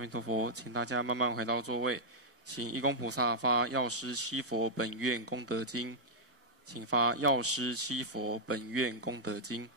阿弥陀佛，请大家慢慢回到座位，请义工菩萨发药师七佛本愿功德经，请发药师七佛本愿功德经。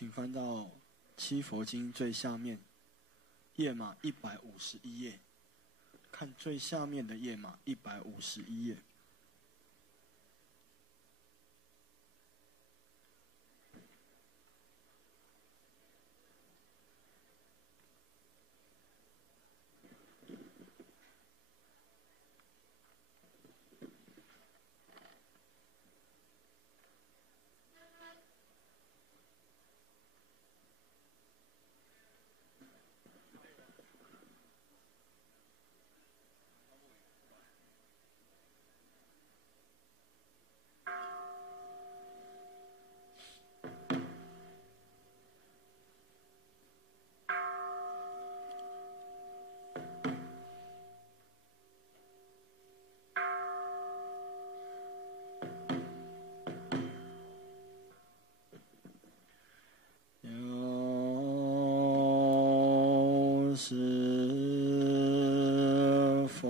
请翻到七佛经最下面页码151页，看最下面的页码151页。是佛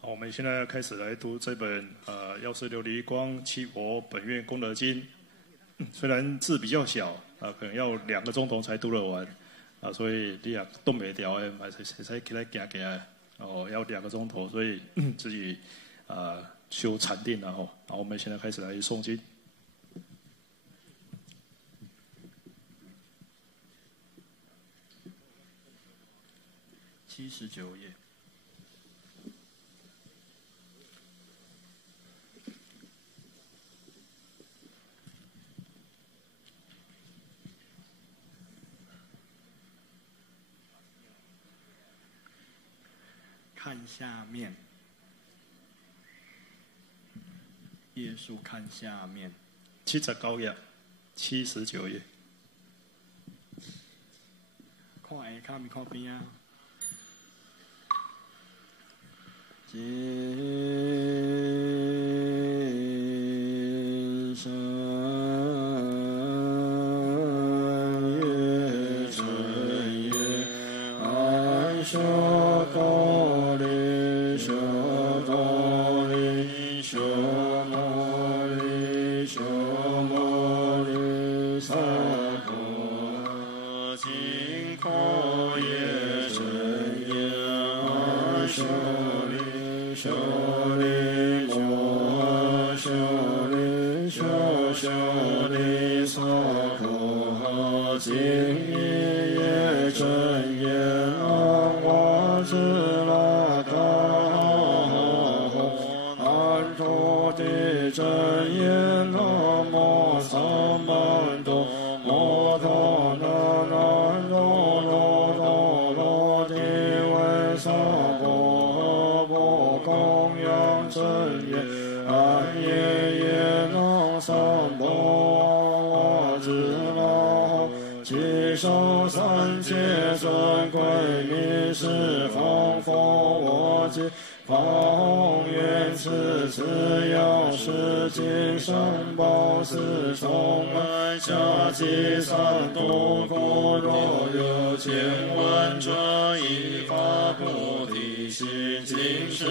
我们现在要开始来读这本药师琉璃光七佛本愿功德经。虽然字比较小可能要2个钟头才读得完所以你也动不掉的，还是起来行行要2个钟头，所以自己修禅定然后我们现在开始来诵经。79页。看下面，页数看下面。79页，79页。看下看咪看边啊？今生业真业，安舍高丽舍高丽舍摩利舍摩利萨婆金空业真业，安舍舍利摩舍利舍利萨婆金业真业安瓦自拉达地真言南无萨满多摩多那那罗罗罗罗地为萨婆诃供养真言安耶耶那三波瓦智罗其手三界尊贵密是方佛我今法宏愿此次药师经上报四重门下济三途苦若有见闻者依法菩提心经是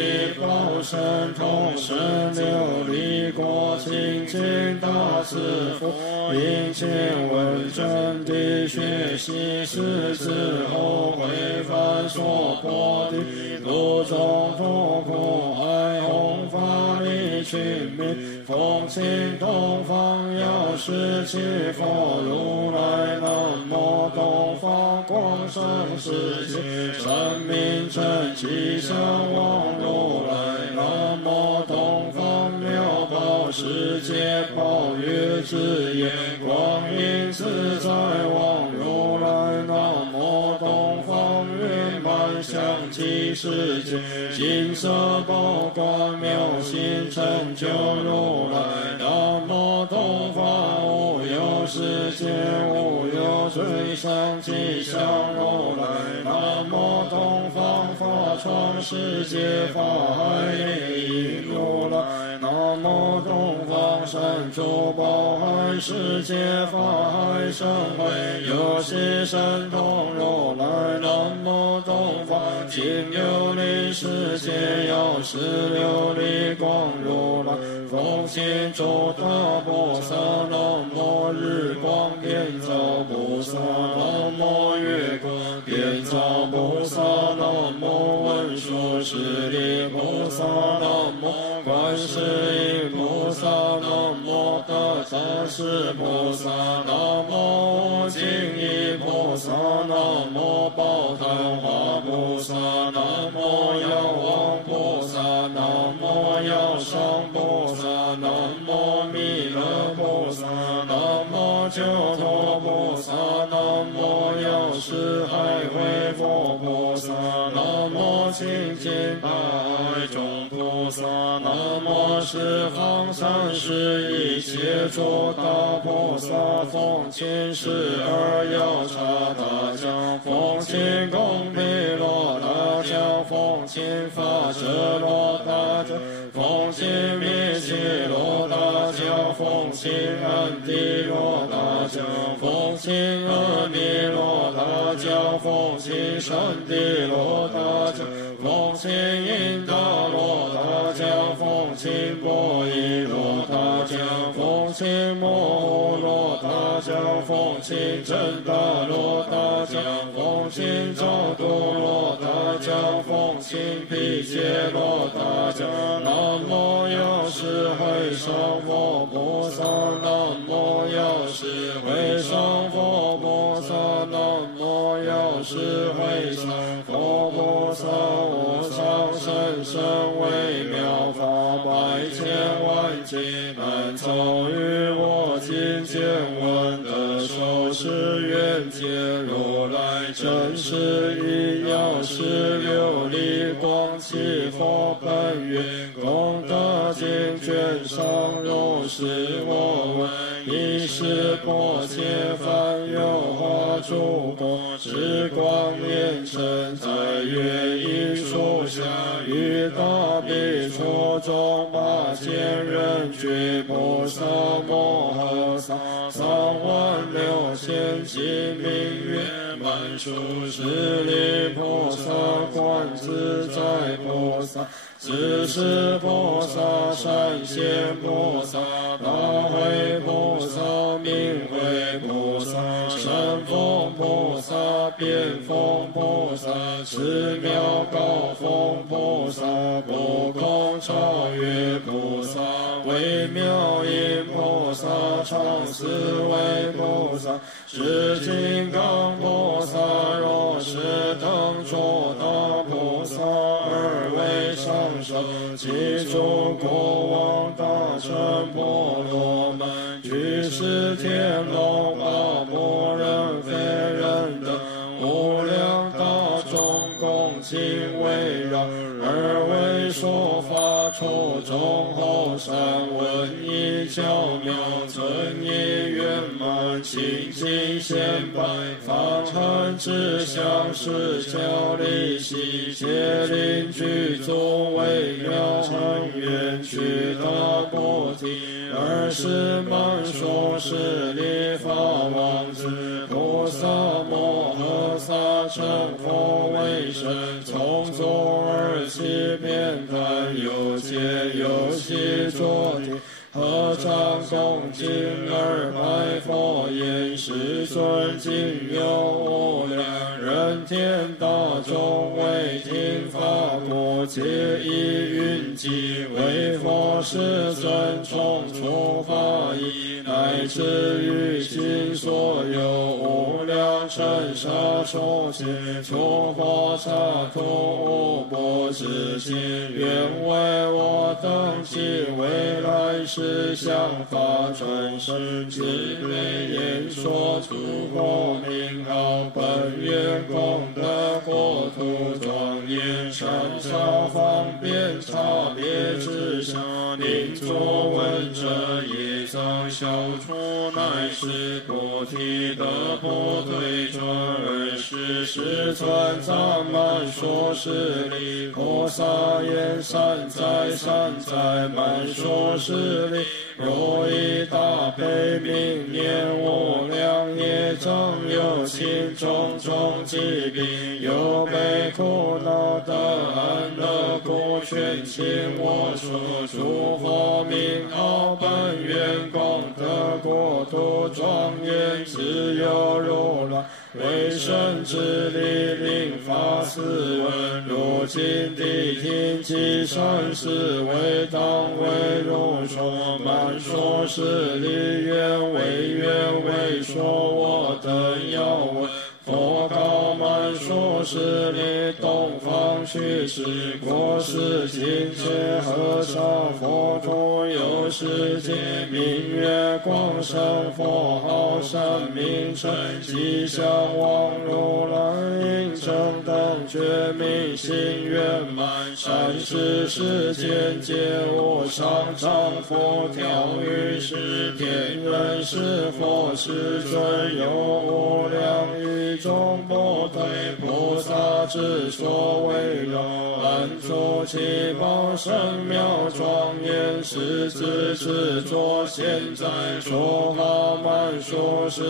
以报身同生琉璃国清净大慈父应见闻真谛学习是之后回返所破的路中脱苦海弘法力群民奉请东方药师七佛如来南无东方广胜世界三明真吉祥王如来南无东方妙宝世界宝月之眼光阴自在王如来南无东方圆满相继世界金色宝冠妙心成就如来南无东方无有世界无有最上吉祥如来南无东方法创世界法海应如来南无东方三珠宝海世界法海圣会有希神通如来南无东方净琉璃世界药师琉璃光如来奉行诸大菩萨南无日光遍照菩萨南无月光遍照菩萨南无文殊师利菩萨南无观世音菩萨南无大势至菩萨南无无尽意菩萨南无宝坛花菩萨南无药王菩萨南无药上菩萨南无弥勒菩萨南无救脱菩萨南无药师海会佛菩萨南无清净大爱众菩萨南无十方三世一切诸大菩萨奉请十二药叉大将奉请供毗罗大将奉请法舍罗大将奉请密契罗大将奉请安地罗大将奉请阿弥罗大将奉请善地罗大将奉请因达罗大将奉请波伊罗大将奉请摩罗大将奉请真达罗大将奉请昭度罗大将奉请毗揭罗大将南无药师会上佛菩萨南无药师会上佛菩萨南无药师会上佛菩萨无上甚深微妙法百千万劫难遭遇我今见闻得受是愿解如来真实义药师琉璃光七佛本愿功德经卷上如是我闻一时波切梵有花诸国之光面尘在月影树下与大比丘中八千人觉菩萨摩诃萨36000及名圆满殊势利菩萨观自在菩萨自是菩萨善现菩萨大会菩萨明会菩萨神风菩萨变风菩萨持妙高峰菩萨不空超越菩萨微妙音菩萨常思维菩萨是金刚菩萨若是等诸大菩萨二位上舍，其诸国王大臣婆罗门，居士天龙八部人非人等，无量大众恭敬围绕，而为说法初中后三文一教妙尊一圆满清净显白方汉之相是教利息皆令具足微妙恒愿具大菩提20满说是利法王子菩萨摩诃萨成佛为身从足27遍坛有戒有习作体合掌恭敬而拜佛言：世尊今有无量人天大众为听法故，皆以云集为佛世尊从出法义，乃至于今所有无量尘沙处界，诸佛刹土无不知见，愿为我等及未来世相法转生之类言说诸佛名号，本愿功德国土庄严，上下方便差别之相，令作闻者业障消除，乃是菩提得不退转。世尊赞满说是利菩萨言：善哉善哉，满说是利，若以大悲名念无量业障，有轻重重疾病，有悲苦恼得安乐故，劝请我说诸佛名号，本愿功德国土庄严，自有如来为身之力，令法斯闻，如今谛听其善事，为当为如说，满说是利，愿为说我等要闻。佛告满说是利，东方须是国世今切和尚佛土有世界，明月光生佛号善名称，吉祥王如来应正等觉明心圆满，善事世间皆无上丈佛调御是天人是佛世尊有无量宇众不退菩萨之所为绕，安住其宝圣妙庄严，十字之作现在说法满说是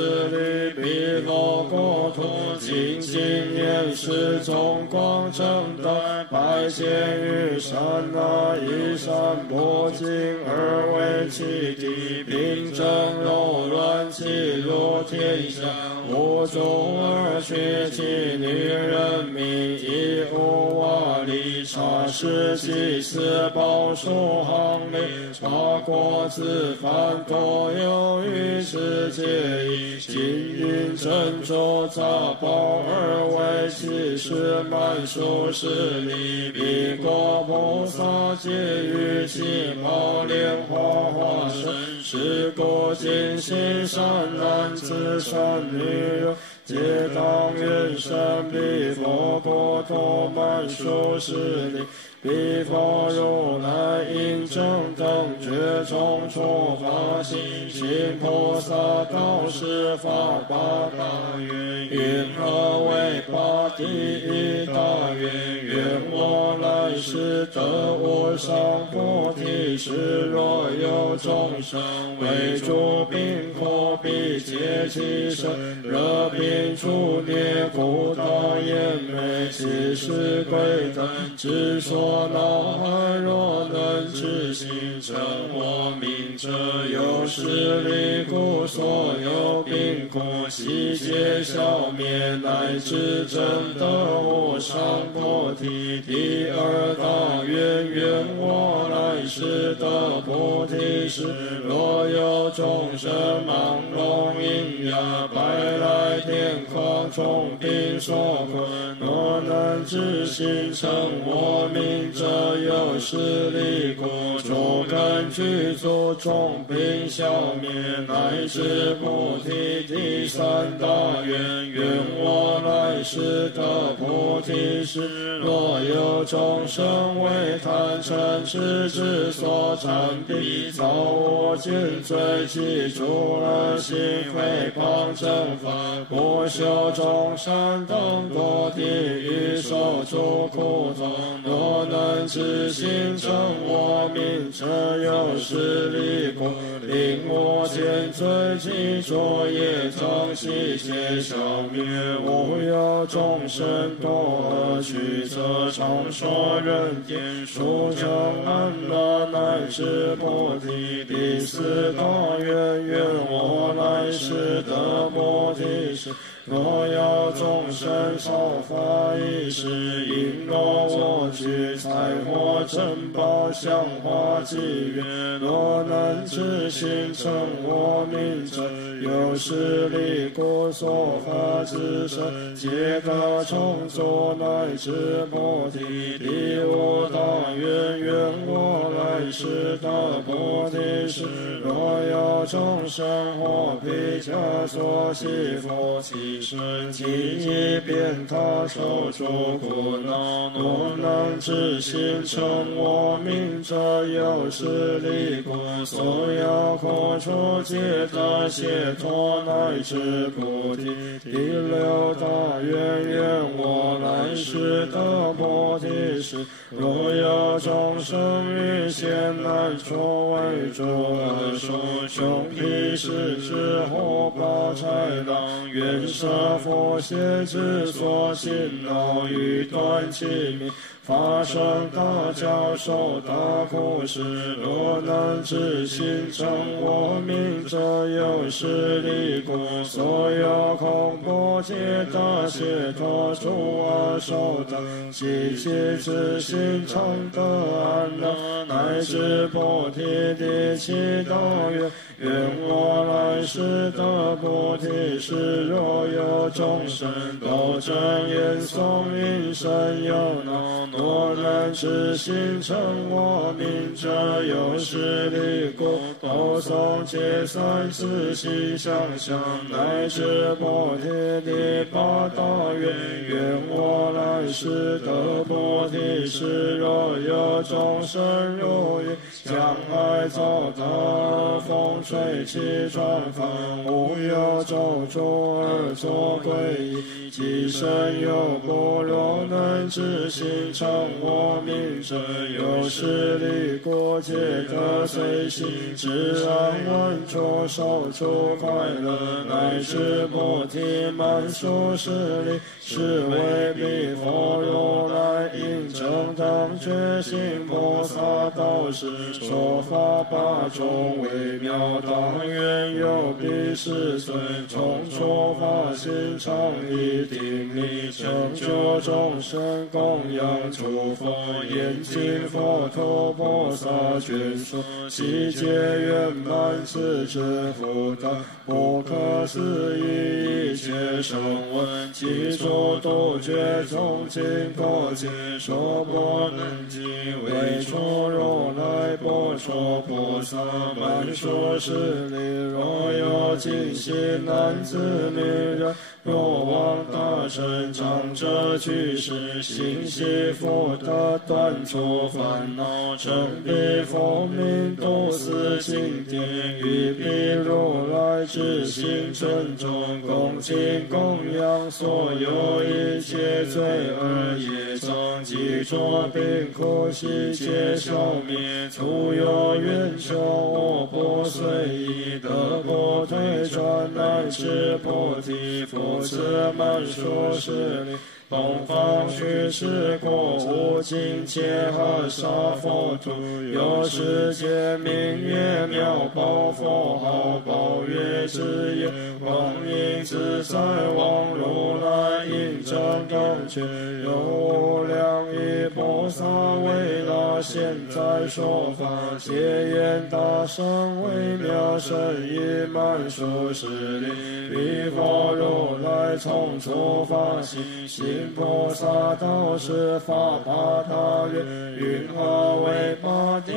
利，彼佛国土精进严实众光正等，百千余山那一山波经而为其地，并正柔软其如天下，无众而却其女人民，以无瓦砾沙石祭祀宝树行列，茶果子饭多有于世界以金银珍珠杂宝而为其事满数是利，彼国菩萨皆于其宝莲花化身，是故尽心善男子善女人，皆当愿生彼佛国土满数是利，彼佛如来应正等觉中出发行，行菩萨道是法八大愿，云何为八第一大愿？愿我来世得无上菩提时，若有众生为诸病苦，必解其身，热病除孽，故道厌美，其是归等之所脑海，若能知心称我名者，有是利故，所有病苦悉皆消灭，乃至证得无上菩提。第二大愿，愿我来世得菩提时，若有众生盲聋喑哑，白来天狂，众病所困，若能至心称我名者，有施利果，诸根具足，众病消灭，乃至菩提第三大愿。愿我来世得菩提时，若有众生为贪嗔痴之所缠逼，造我见罪，记诸恶行，诽谤正法，不修众善等堕地狱，受诸苦痛。若能知心称我名者，有施利果，令我见罪，记诸业障，悉皆消灭。无有众生堕恶趣，则常说人天，殊成安乐，乃至菩提第四大愿。愿我来世得菩提时，若有众生少发一时，应若我具财货珍宝，香花伎乐。若能知心称我名者，有施利果，所发之身，皆得充足，乃至菩提第五大愿。愿我来世得菩提时，若有众生或毗迦所悉佛其身，其意遍他受诸苦恼。若能知心称我名者，有施利果，所有苦处皆得解脱，乃至菩提第六大愿。愿我来世得菩提时，若有众生于险难处为诸恶受，穷辟世之后报豺狼，愿舍佛邪之所辛劳，欲断其命，发生大教授大苦事。若能知心称我名者，有施利果，所有恐怖皆得解脱，诸恶受等，悉皆知心常得安乐，乃至菩提第七大愿。愿我来世得菩提时，若有众生都正言诵音声有恼，若能知心称我名者，有施利果，都诵解三次心想象，乃至菩提第八大愿。愿我来世得菩提时，若有众生如云，将爱遭到风吹起转反，无有咒诅而作皈依，其身有不若能知心称我名者，有施利果，皆得随心至安稳处，受诸快乐，乃至菩提满数十里。是为彼佛如来应正等觉行菩萨道士，说法八种微妙大愿，有彼世尊，从说法心常一定力，成就众生供养诸佛，严净佛陀菩萨眷属，悉皆圆满此之福德，不可思议一切声闻，其诸度觉从今过去，说不能及，为出如来波罗菩萨满数十里。若有尽心男子女人，若望大乘长者居士，心系福德，断除烦恼，成彼佛名，度死经典，于彼如来之心尊重，恭敬供养所有一切罪恶业障，及诸病苦悉皆消灭，除有愿求，我不随意，得不退转，乃至菩提佛此满数十里。东方须是过无尽界和沙佛土，有世界明月妙宝佛号，宝月之眼，光明自在王如来应正等觉，有无量依菩萨为大现在说法，戒言大圣微妙圣意满数十力，彼佛如来从初发心，行菩萨道是法巴他愿，云何为巴地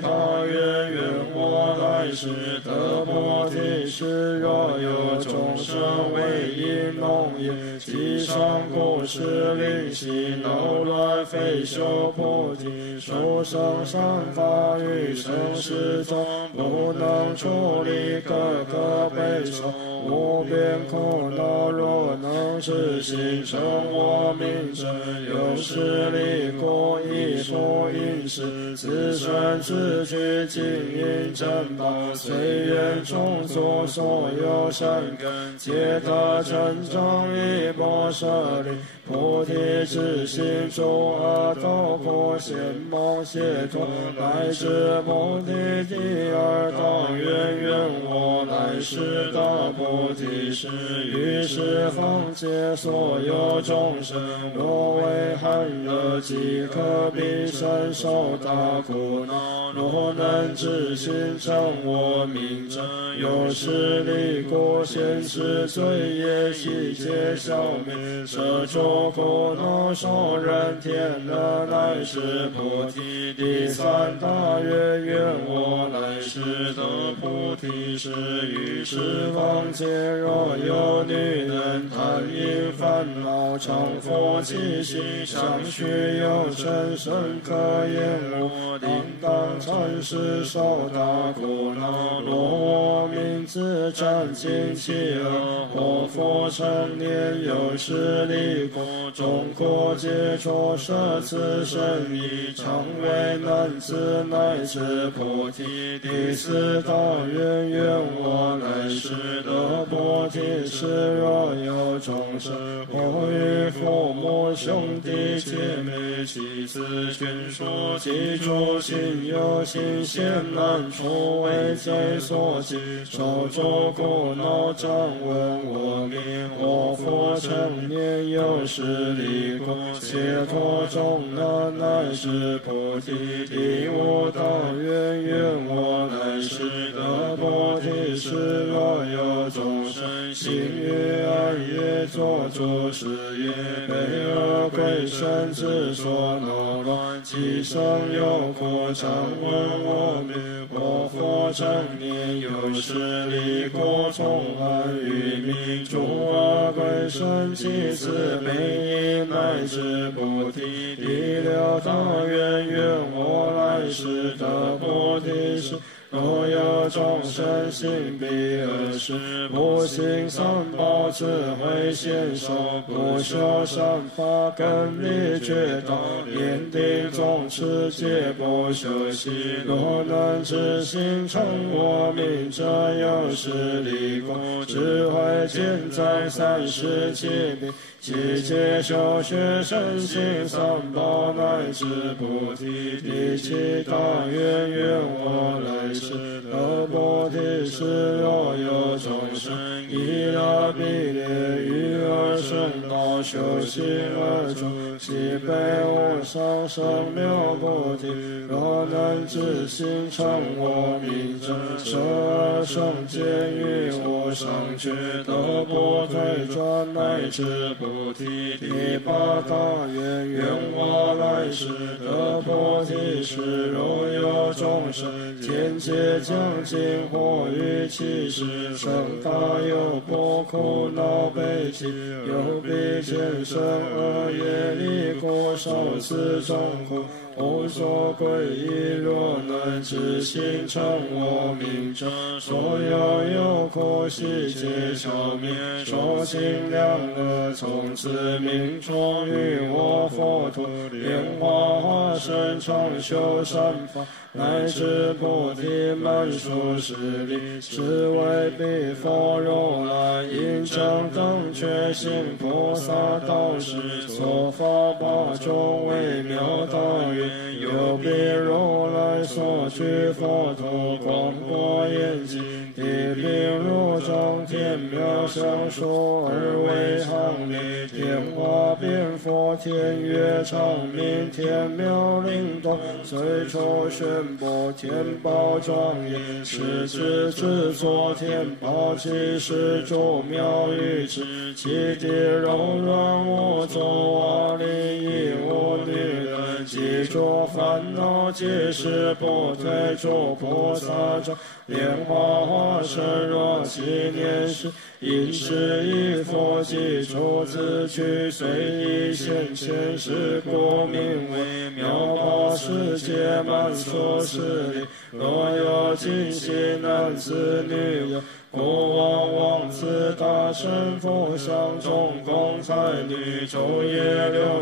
他愿？愿我来世得菩提时，若有众生为因弄业，其上故事灵犀恼乱，非修菩提，殊胜善法于生世中，不能处理各个悲愁，无边苦恼，若能实行生我命者，有实力故以所应时，自身自具净因珍宝，随缘充足所有善根，皆得成长一波舍利，菩提之心诸恶道苦显梦解脱，乃至菩提第二大愿，愿我来世大菩提时，于是方解所有众生，若为寒热饥渴必身受大苦恼，若能自心证我命者，有实力故现世罪业悉皆消灭，舍诸苦恼受人天乐，乃至菩提第三大愿，愿我来世得菩提时，于是方解若有女人贪淫烦恼常佛起心，想须有甚深可厌恶，应当禅师受大苦恼，若我名字占尽其恶，或复成年有实力故，众苦皆出舍此身意，常为男子乃至菩提第四大愿，愿我来世得菩提时，若有众生或与父母兄弟姐妹妻子眷属，记住心有心险难处，为罪所及，受诸苦恼，障问我名，我复成年有实力故，解脱众难，乃至菩提第五大愿，愿我来世得菩提时，若有众生心于暗夜作诸事业，被恶鬼神之所恼乱，其生有苦，常问我名，我复成年有实力故，从安于民，诸恶鬼神其慈悲因，乃至菩提第六大愿，愿我来世得菩提时，若有众生行彼恶事，不行三宝智慧显受，不修善法根利觉道，念定总持戒不修习，若能知行成我命者，有实力故，智慧见在37品，其皆修学身心三宝，乃至菩提第七大愿，愿我来世得菩提时，若有众生依了彼列于而顺道修习而住，其悲无上生妙菩提，若能自心成我命者，舍而生见于无上觉，得不退转，乃至菩提第八大愿，愿我来世得菩提时，若有众生见解将尽或于其时，生大有不苦恼悲泣，有彼见生恶业力故，受此众苦，无所归依，若能知行成我命者，所有有苦悉皆消灭，受尽良乐，从此命中于我佛陀，莲花化身常修善法，乃至菩提满数十力，是为彼佛如来因正等觉行菩萨道时，所发八种微妙道愿，云：有比如来所居佛土，广博严净，地平如中，天妙相殊，而为行列。天花变佛，天乐长鸣，天妙灵动，随处宣布，天宝庄严，世之制作，天宝其实诸妙语之，其地柔软无作瓦砾，亦无女人，即诸烦恼，即是不退诸菩萨中，莲花化身若其年时，因是以佛即诸自具，随意现前是故名为妙法世界满所势力。若有尽心男子女友，故往此大圣佛像中供彩女，昼夜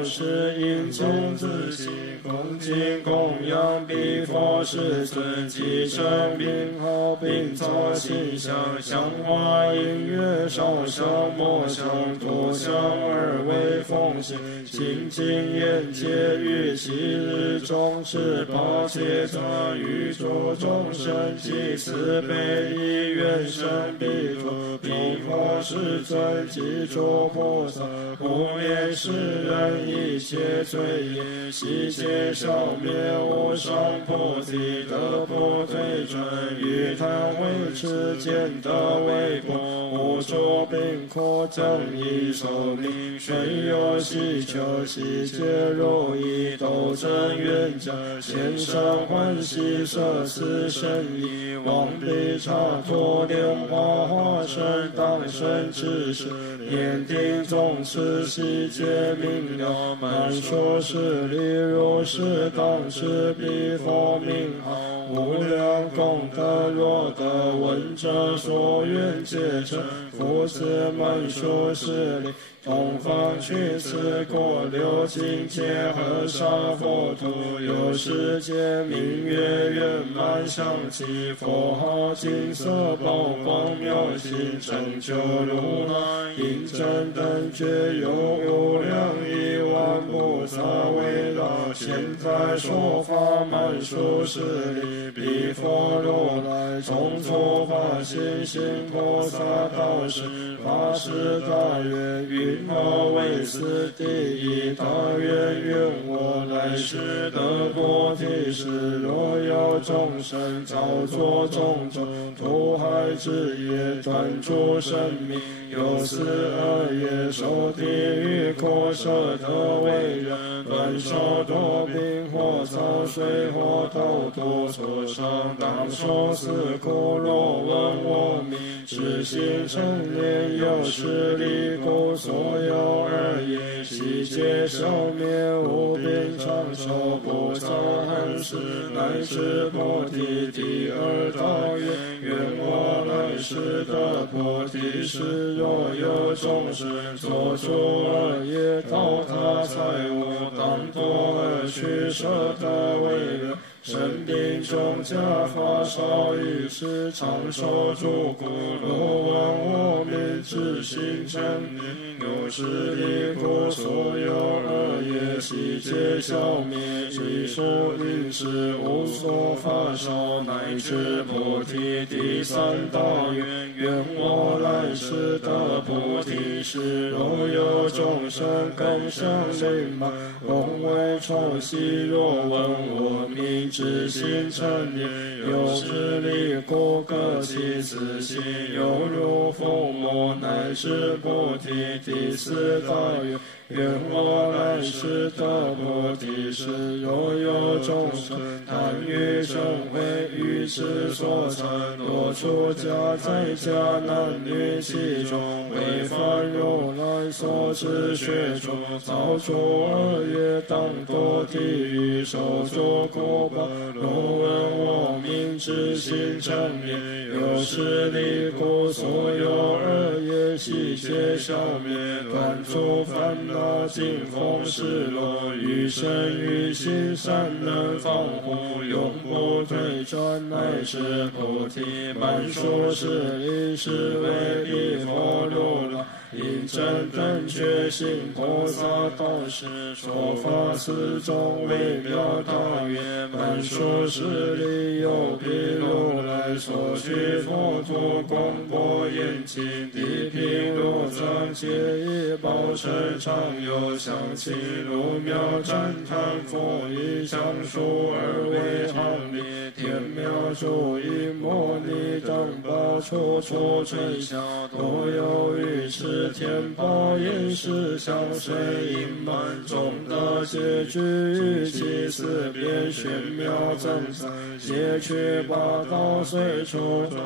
60因从自心恭敬供养彼佛世尊，即生名号并造形象，香花音乐烧香末香多香而为奉行，清净眼界于其日中，是八戒杂宇宙众生及慈悲意愿生彼土，彼佛世尊及诸菩萨，不灭世人一切罪业，悉皆消灭，无上菩提得不退转，于贪为持，见得为果，无诸病苦，增益寿命，虽有希求，悉皆如意，斗争愿家，现生欢喜，摄此身意，往彼刹陀莲花化身，当身之时，念定众持，悉皆明了，满说是理，如是当知彼佛名号，无量功德，若得闻者，所愿皆成，复此满说是理，东方去此国流境界和沙佛土，有世界明月圆满相继，佛号金色宝光妙心，成就如来应真等觉，有无量亿万菩萨围绕，现在说法满说是理，彼佛如来从诸法心行菩萨道士，法师大愿云何为此第一大愿，愿我来世得菩提时，若有众生造作种种毒害之业，断诸生命，有此恶业，受地狱苦，舍得为人，断受多病，或遭水，或斗毒，所伤当受死苦。若闻我名，是心成念，有实力故，所有恶业悉皆消灭，无病长寿，不遭寒食，乃至菩提第二大愿，愿我来世得菩提时，若有众生作诸恶业，倒他财物，当多而去，舍得为人，生病中加发烧于世，长寿诸苦。若闻我名，至心诚念，有实力故，所有恶业悉皆消灭，悉数因时无所发烧，乃至菩提第三大愿，愿我来世得菩提时，若有众生更相灵满，共为酬喜。若闻我名，至心诚念，有实力故，各其自心，犹如父母，乃至菩提第四大愿，愿我来世得菩提时，若有众生贪欲嗔恚，于此所参，若出家在家男女其中，违反如来所持学中，造诸恶业，当堕地狱，受诸苦报。若闻我名，至心诚念，有实力故，所有恶业悉皆消灭，断诸烦恼，尽风失落，于身于心善能防护，永不退转，乃至菩提满说是理，是为彼佛如来应真正觉性菩萨道士，说法四种微妙大圆满，说是理有毗如来所需佛陀广博严经，地平如藏皆以宝身常有香气如妙赞叹佛以香树而为行列，天妙诸音摩尼等宝处处吹箫，都有浴池天宝饮食香水盈满，众德皆具于其四边玄妙增上，皆去八道随处转。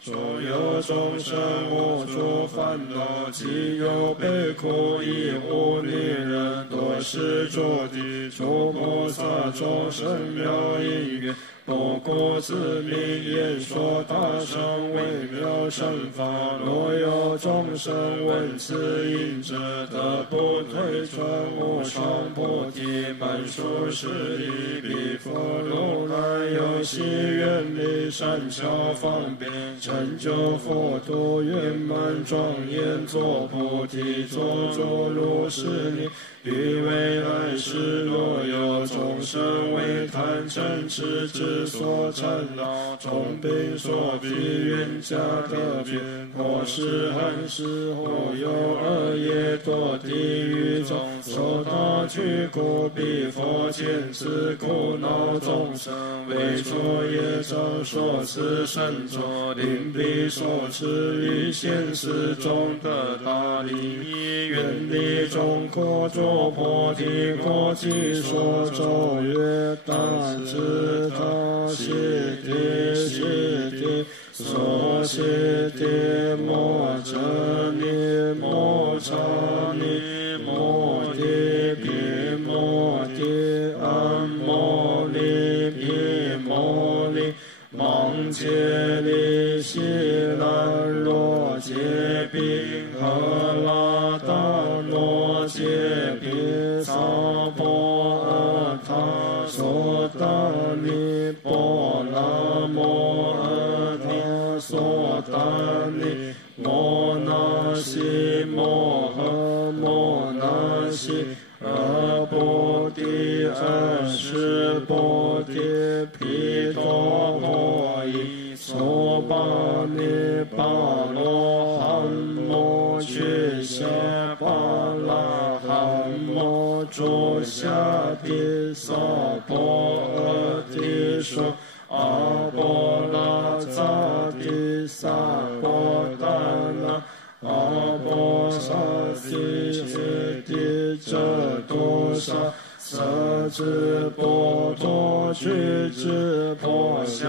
所有众生无诸烦恼，即有悲苦亦无女人，多是诸地诸菩萨众生妙因缘，不顾自名言说大乘微妙胜法。若有众生闻此音者，得不退转无上菩提满数十里，彼佛如来有希愿力善巧方便，成就佛度圆满庄严，作菩提作诸如是念。于未来世，若有众生为贪嗔痴之所缠绕，从病所逼冤家得变，或是寒食，或有恶业堕地狱中，受大具苦，彼佛见此苦恼众生，为作业障所持身作，令彼所持于现实中得大利益，远离众苦作菩提果即所咒曰：大智大悉地悉地所悉地摩遮尼摩刹尼摩地毗摩地安摩利毗摩利芒揭利悉兰若揭宾荷拉达诺揭宾萨婆阿他娑达尼波那摩阿他娑达尼摩那西摩诃摩那西阿波提阿湿波提毗多婆夷娑巴尼巴罗汉摩俱夏巴拉汉摩诸夏毗萨婆诃提说阿波拉扎提萨婆达那阿波萨提悉地遮多萨舍智波多俱智婆夏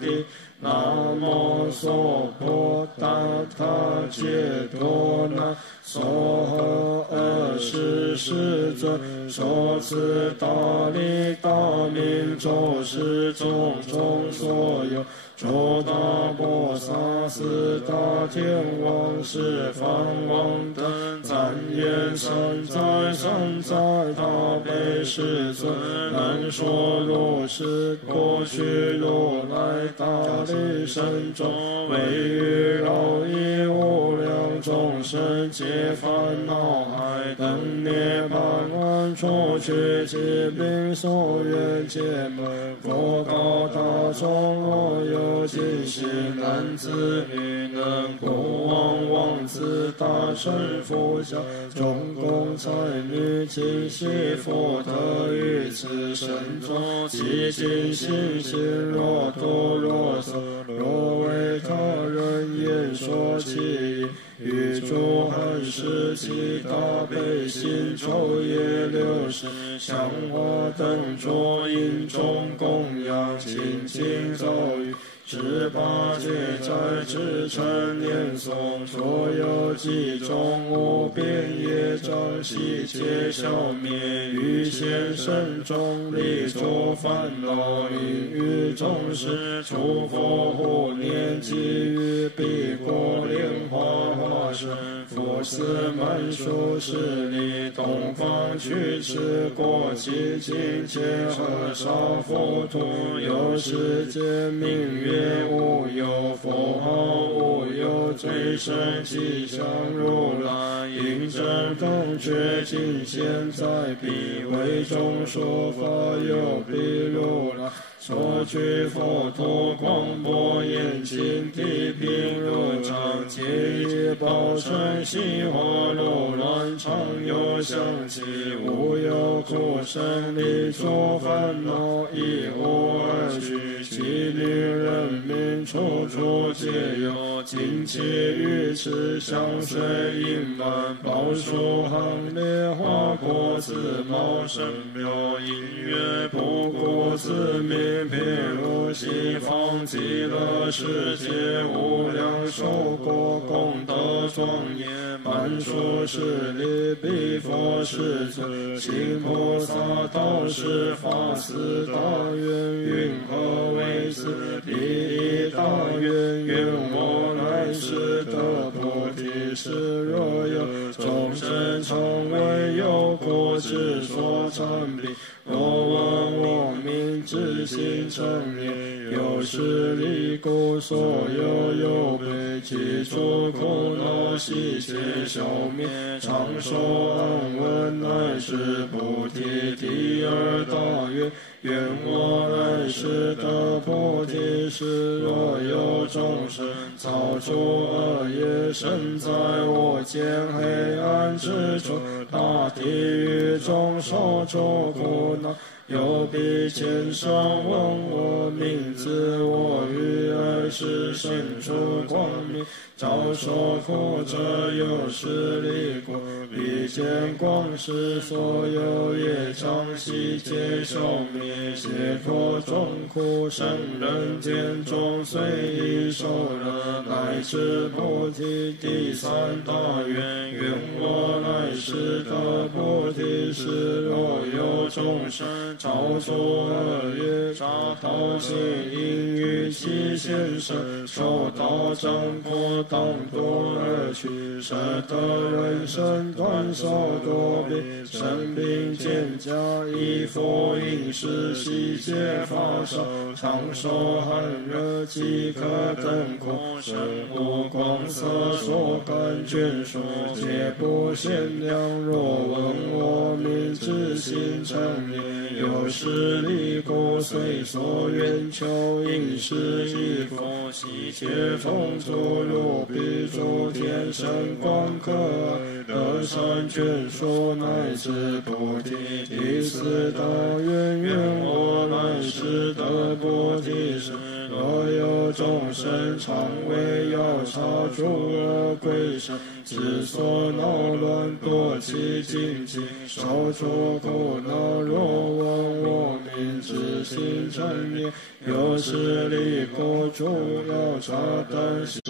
地南无娑婆达他揭多那娑诃二十世尊，说此大利大明咒是种种所有诸大菩萨四大天王十方王等赞言善哉善哉大悲世尊，难说如是过去如来大力神咒，为欲饶益无量众生皆烦恼海等涅槃安处去，其病所愿解门，佛告大众若有尽心男子女能故往往自大乘佛教，众共才女尽悉佛得于此生中，其尽心心若多若少，若为他人言说其意，与诸汉时其大悲心昼夜60香花灯烛音中供养清净咒语，18戒斋至诚念诵，所有集中无边业障悉皆消灭，于现身中离诸烦恼，应于众时诸佛护念，给予彼国莲花化身，佛寺满数十里，东方去持过其境界，和沙佛土有世界名曰无有佛号，无有最深吉祥如来，应真正觉尽现在彼为众说法有彼如来。所具佛陀广博眼睛地平如常，皆以宝成喜华罗乱，常有相起，无有苦生离诸烦恼，一无二趣，其令人民处处皆有，金器玉池香水盈满，宝树行列花果子茂盛妙，音乐不顾自命。譬如西方极乐世界无量寿果功德庄严，满数十里彼佛世尊，行菩萨道是法四大愿，云何为此？第一大愿，愿我来世得菩提时，若有众生常为有过之所缠彼，若闻我名之心成念，有是离故，所有有悲其诸苦恼悉皆消灭，长寿安稳乃是菩提。第二大愿，愿我来世得菩提时，若有众生造诸恶业，生在我见黑暗之中，大地狱中受诸苦恼。有彼前生问我名字，我于儿时生出光明，早受苦者有是离故，彼见光时，所有业障悉皆消灭，解脱众苦，生人间中随意受乐，乃至菩提。第三大愿，愿我来世得菩提时，若有众生造作恶业，杀盗邪淫欲其现身，受到掌掴当多而去，舍得人身断手多臂，生病见家衣服饮食悉皆发烧，长寿寒热饥渴等苦，身无光色所感眷属，皆不限量。若闻我名之心成念，有是离故，随所愿求，应是衣服悉皆丰足，如彼诸天神光可爱，得善眷属乃至菩提。第四大愿，愿我来世得菩提时，若有众生常为要察诸恶鬼神之所恼乱，堕其境界，受诸苦恼。若闻我名之心成念，有是离故，诸要察等是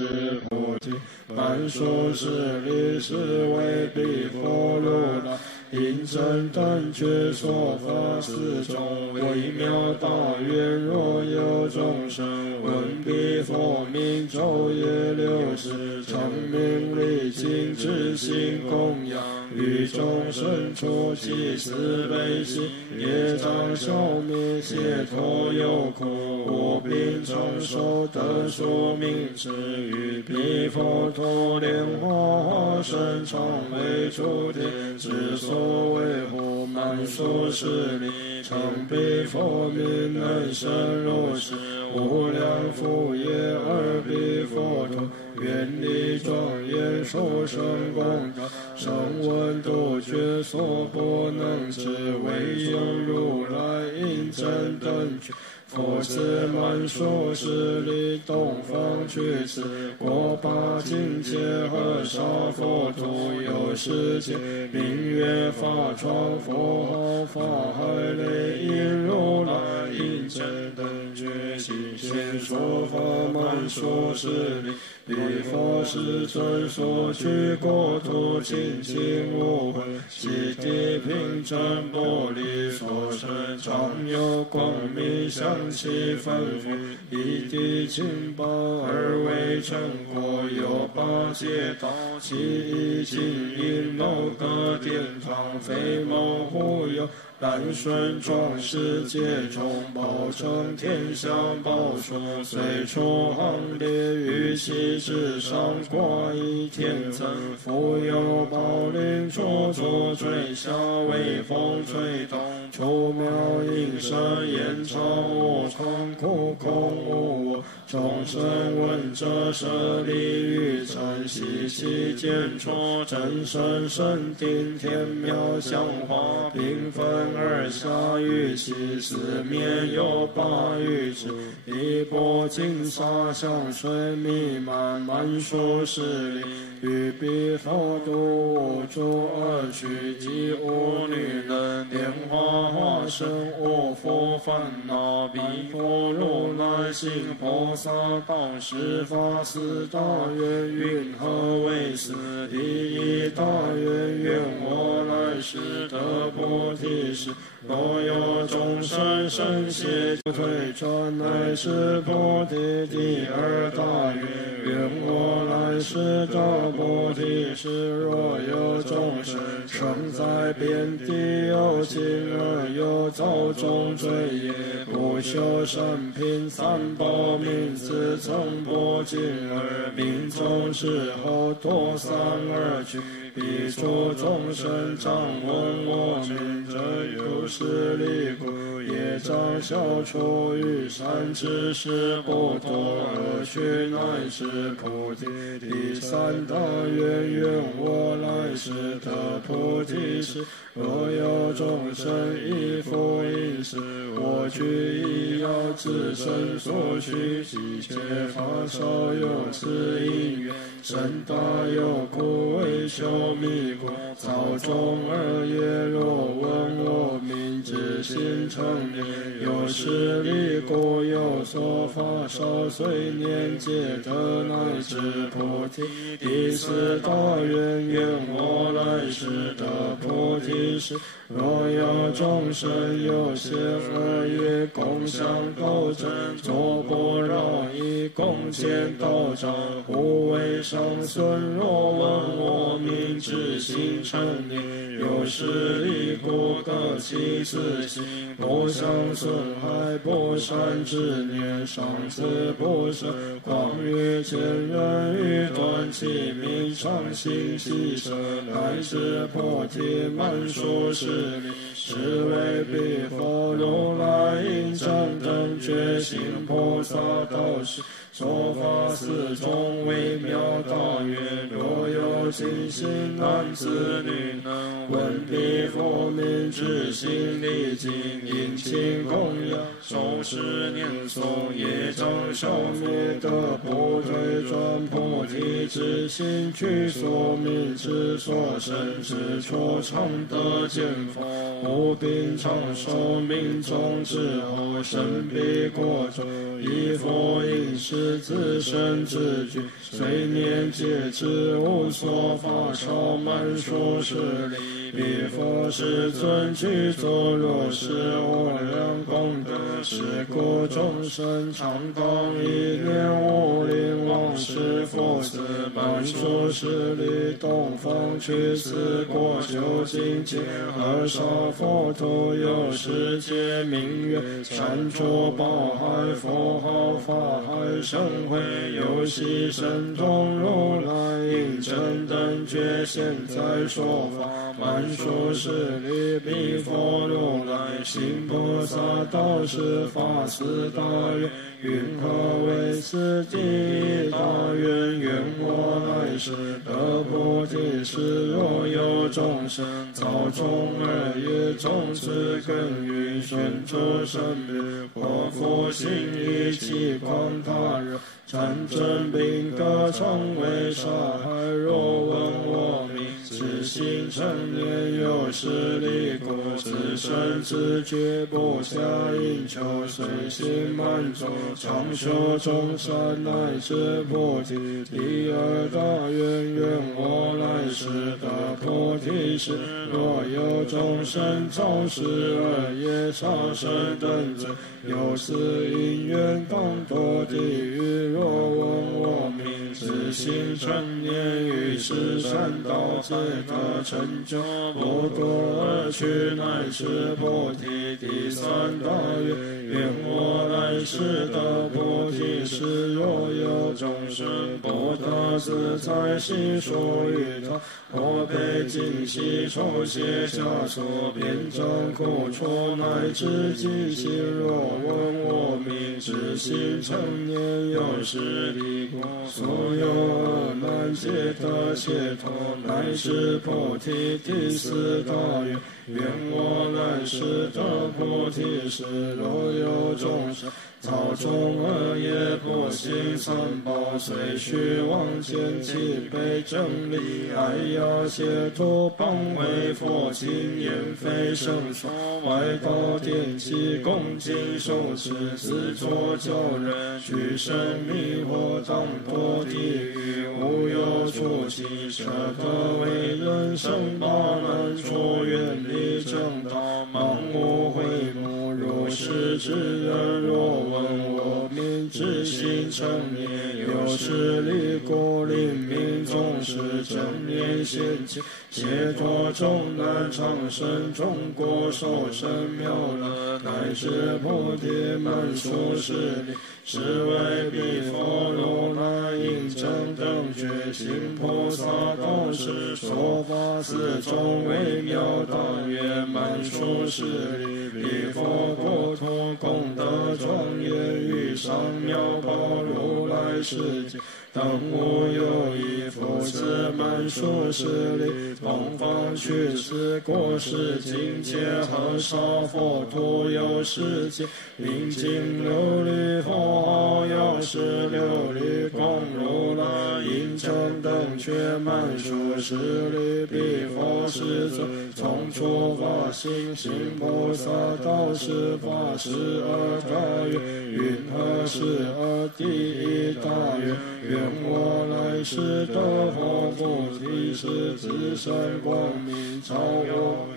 菩提，满数十里是为彼佛如来，应真等觉说法四种微妙大愿。若有众生闻彼佛名，昼夜60常名礼敬至心供养，于众生出其慈悲心，业障消灭，解脱有苦，无病长寿，得殊名之于彼佛陀莲花化身，常为诸天之所为护，满数十里常彼佛名，能生如是无量福业。而彼佛陀愿力庄严，殊胜功德，声闻独觉所不能知，唯有如来应真等觉。佛此满数十里东方去此，过八境界和沙佛土，有世界名曰法幢，佛号法海雷音如来，应真等觉行现说法满数十里，彼佛世尊所居国土清净无秽，悉地平正玻璃所成，常有光明香气芬芳，一地金宝而为成果，有八界道，其一金银楼阁殿堂，飞毛护佑，蓝顺壮世界中宝成天天香宝树，随处行列，于其之上挂一天层，复有宝铃绰绰坠下，微风吹动，出妙音声，延长无常，苦空无我。众生闻者舍利于尘，习其见处，真身身定，天妙香花，缤纷而下，于其四面有八雨池，一波金沙香水弥漫，满树是林，于彼佛度无诸恶趣，即无女人，莲花化身，无佛烦恼，彼佛如来行菩萨道，十法四大愿，云何为是？第一大愿，愿我来世得菩提时，若有众生生邪退转，乃是菩提。第二大愿，愿我来世得菩提时，若有众生生在遍地，有尽而有造众罪业，不修善品三宝名字，曾不尽而命中之后堕三而去。彼诸众生常闻我名者，有是利故，业障消除，于善知识不堕恶趣，乃是菩提。第三大愿，愿我来世得菩提时，若有众生依复应时，我具以要自身所需，一切法少有此因缘，甚大有故，为修密故，草中二叶，若闻我名，之心成念，有是利故，有所法少，随念皆得，乃至菩提。第四大愿，愿我来世得菩提时，若有众生有邪恶业，共相斗争，作不饶益，共见道场，无为伤损。若闻我名，之心成念，有是利故，各其自心，不相损害，不善之念，上次不舍，况于前人，欲断其名，常行其舍，乃至菩提，满数是力，是为彼佛如来应正等觉行菩萨道士，说法四种微妙大愿，若有尽心男子女能闻彼佛名，至心礼敬，殷勤供养，受持念诵，业障消灭，得不退转菩提之心，具所命之所生之处，常得见佛，无病长寿，命中之后，生彼国中，以佛应是自身之具，随念皆知，无所法少，满数是力。彼佛世尊具足，若是无量功德，是故众生常当一念无灵往事佛子，满数是力，东方去此国，究竟见而杀佛土，有世界名曰山珠宝海，佛号法海盛会，有悉神通如来应真等觉，现在说法，满数是力，彼佛如来行菩萨道是法四大愿，云何为此？第一大愿，愿我来世得菩提时，若有众生造众二业，种子根云顺诸生命，或复行于其光他人，战争兵歌常为杀害，若闻我名，自心成念，有是利故，自身自觉，不暇应求，随心满足，常修众善，乃至菩提。第二大愿，愿我来世得菩提时，若有众生造是恶业，杀生等罪，有此因缘，当堕地狱。若闻我名，自心成念，于是善道皆得成就，不堕恶趣，乃至菩提。第三大愿，愿我来世得菩提时，若有众生不得自在心所欲他，或被尽习受邪枷锁，变障苦楚，乃至尽心。若闻我名，至心诚念，有时离苦，所有恶难皆得解脱，乃至菩提第四大愿。愿我来世得菩提时，若有众生造众恶业，不信三宝，随虚妄见其被真理，爱要解脱，谤为佛经，言非圣所，外道典籍，恭敬受持，自作教人，取生迷惑，当堕地狱，无有出期，舍得为人生八难，出远离正道，盲目慧目，如是之人，若闻我名，至心诚念，有时离过临命终时，正念现前，解脱众难，长生中国，受生妙乐，乃至菩提满数十里，是为彼佛如来应正等觉行菩萨道士，说法四种微妙大愿，满数十里，彼佛国土功德庄严，于上妙宝如来世界，当无有一佛子满数十里，东方去世过世境界，和沙佛土有世界，明镜琉璃佛号，药师琉璃光如来，应正等觉满数十里，彼佛世尊，从初发心行菩萨道是法十二大愿，云何十二第一大愿？愿我来世得佛菩提时，自身光明照我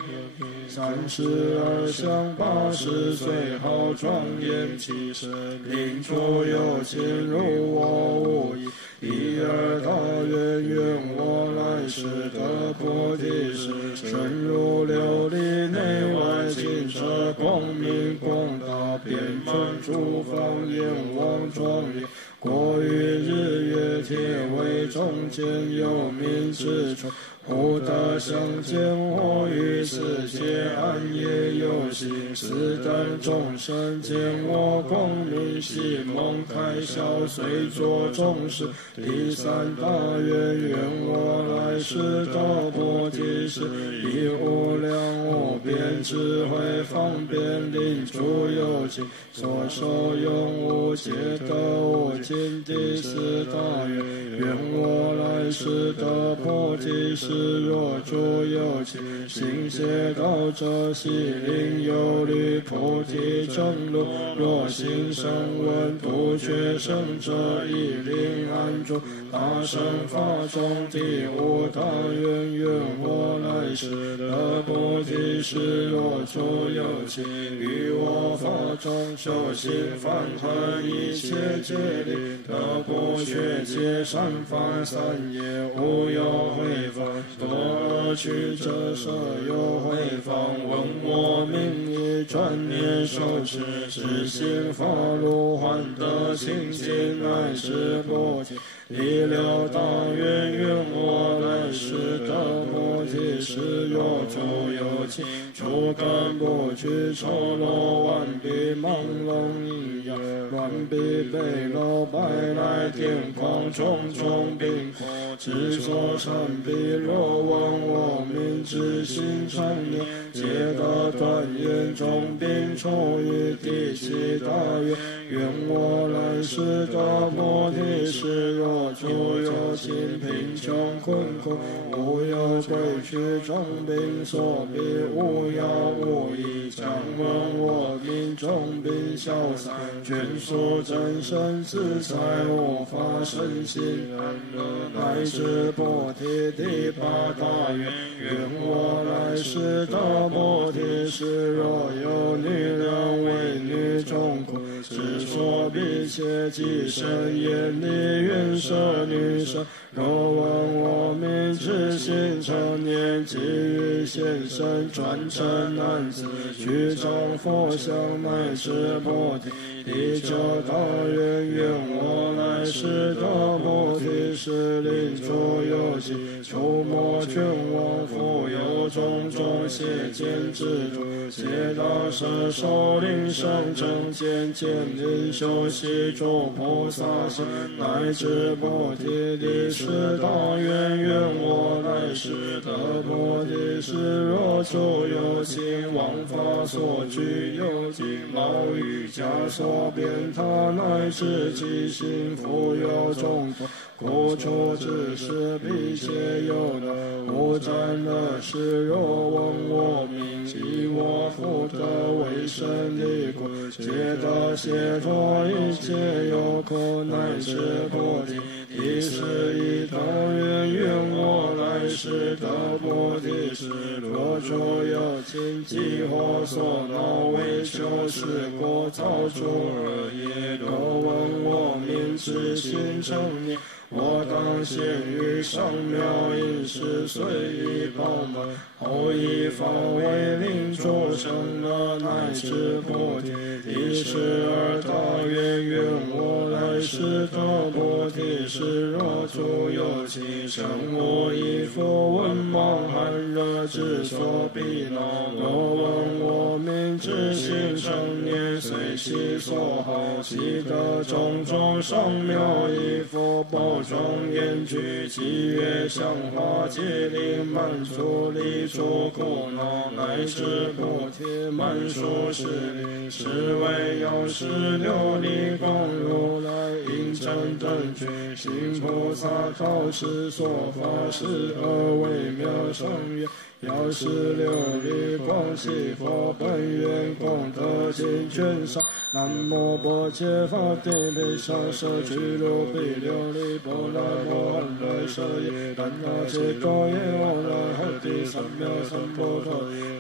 32相80岁好庄严，其身灵出有情，如我无异。第二大愿，愿我来世得菩提时，深入琉璃内外，尽摄光明光大，遍满诸方，阎王庄严，过于日月铁为中间，有名之处，不得相见。我于世界暗夜游行，此等众生见我光明，喜梦开晓，随作众事。第三大愿，愿我来世得菩提时，以无量无边智慧方便令诸有情，所受用无解得无尽。第四大愿，愿我来世得菩提时，若诸有情行邪道者，悉令有律菩提正路；若行声闻度觉生者，亦令安住大乘法中。第五大愿，愿我来世得菩提时，若诸有情于我法中修行梵行一切戒律，得不却戒善法三业，无有毁谤。多恶趣者舍有毁谤，闻我名义专念受持，实行法路还得清净，乃至菩提。第六大愿，愿我来世得菩提时，若诸有情诸根不具，丑陋顽皮盲聋喑哑，乱臂背篓白来天狂，种种病苦，执着善彼。若闻我名，至心诚念，皆得断言中病除于第七大愿，愿我来世得菩提时，若诸有情贫穷困苦，无有归去，重病所逼，无药无医，常闻我名，重病消散，眷属真身自在，无法身心安乐，乃至菩提第八大愿，愿我来世得菩提时，若有女人为女众苦，之所必切己身眼力愿舍女身。若闻我名之心成念，即欲现身转成男子，须张佛像乃至菩提。地者大愿愿我来世得菩提，是令诸有情除魔劝我复有种种邪见之处，皆当摄受令上正见，见令修习诸菩萨行，乃至菩提。第四大愿愿我来世得菩提，是若诸有情王法所居有尽毛与枷锁遍他，乃至其心复有种种故处之事，必皆有的无占的事。若闻我名，即我福德为身力故，皆得解脱一切有苦，乃至菩提。第十一大愿愿我来世得菩提，是若诸有情激火所恼，为求是果造诸恶业。若闻我名之心成念，我当现于上妙音时，随意报门，后以法为令诸生乐，乃至菩提。第十二大愿愿我来世得菩提，是若诸有情生我亦复闻盲寒热之所必恼。若闻我名之心成念，随其所好，悉得种种上妙亦复报庄严具，其乐香花皆令满足离诸苦恼，乃至菩提满数是令。是为药师琉璃光如来应真等觉行菩萨道是所发誓而微妙上愿。药师琉璃光七佛本愿功德经卷上。南无般若法帝毗沙舍俱卢毗琉璃波罗摩诃勒舍耶怛那揭多耶阿那哈帝三藐三菩提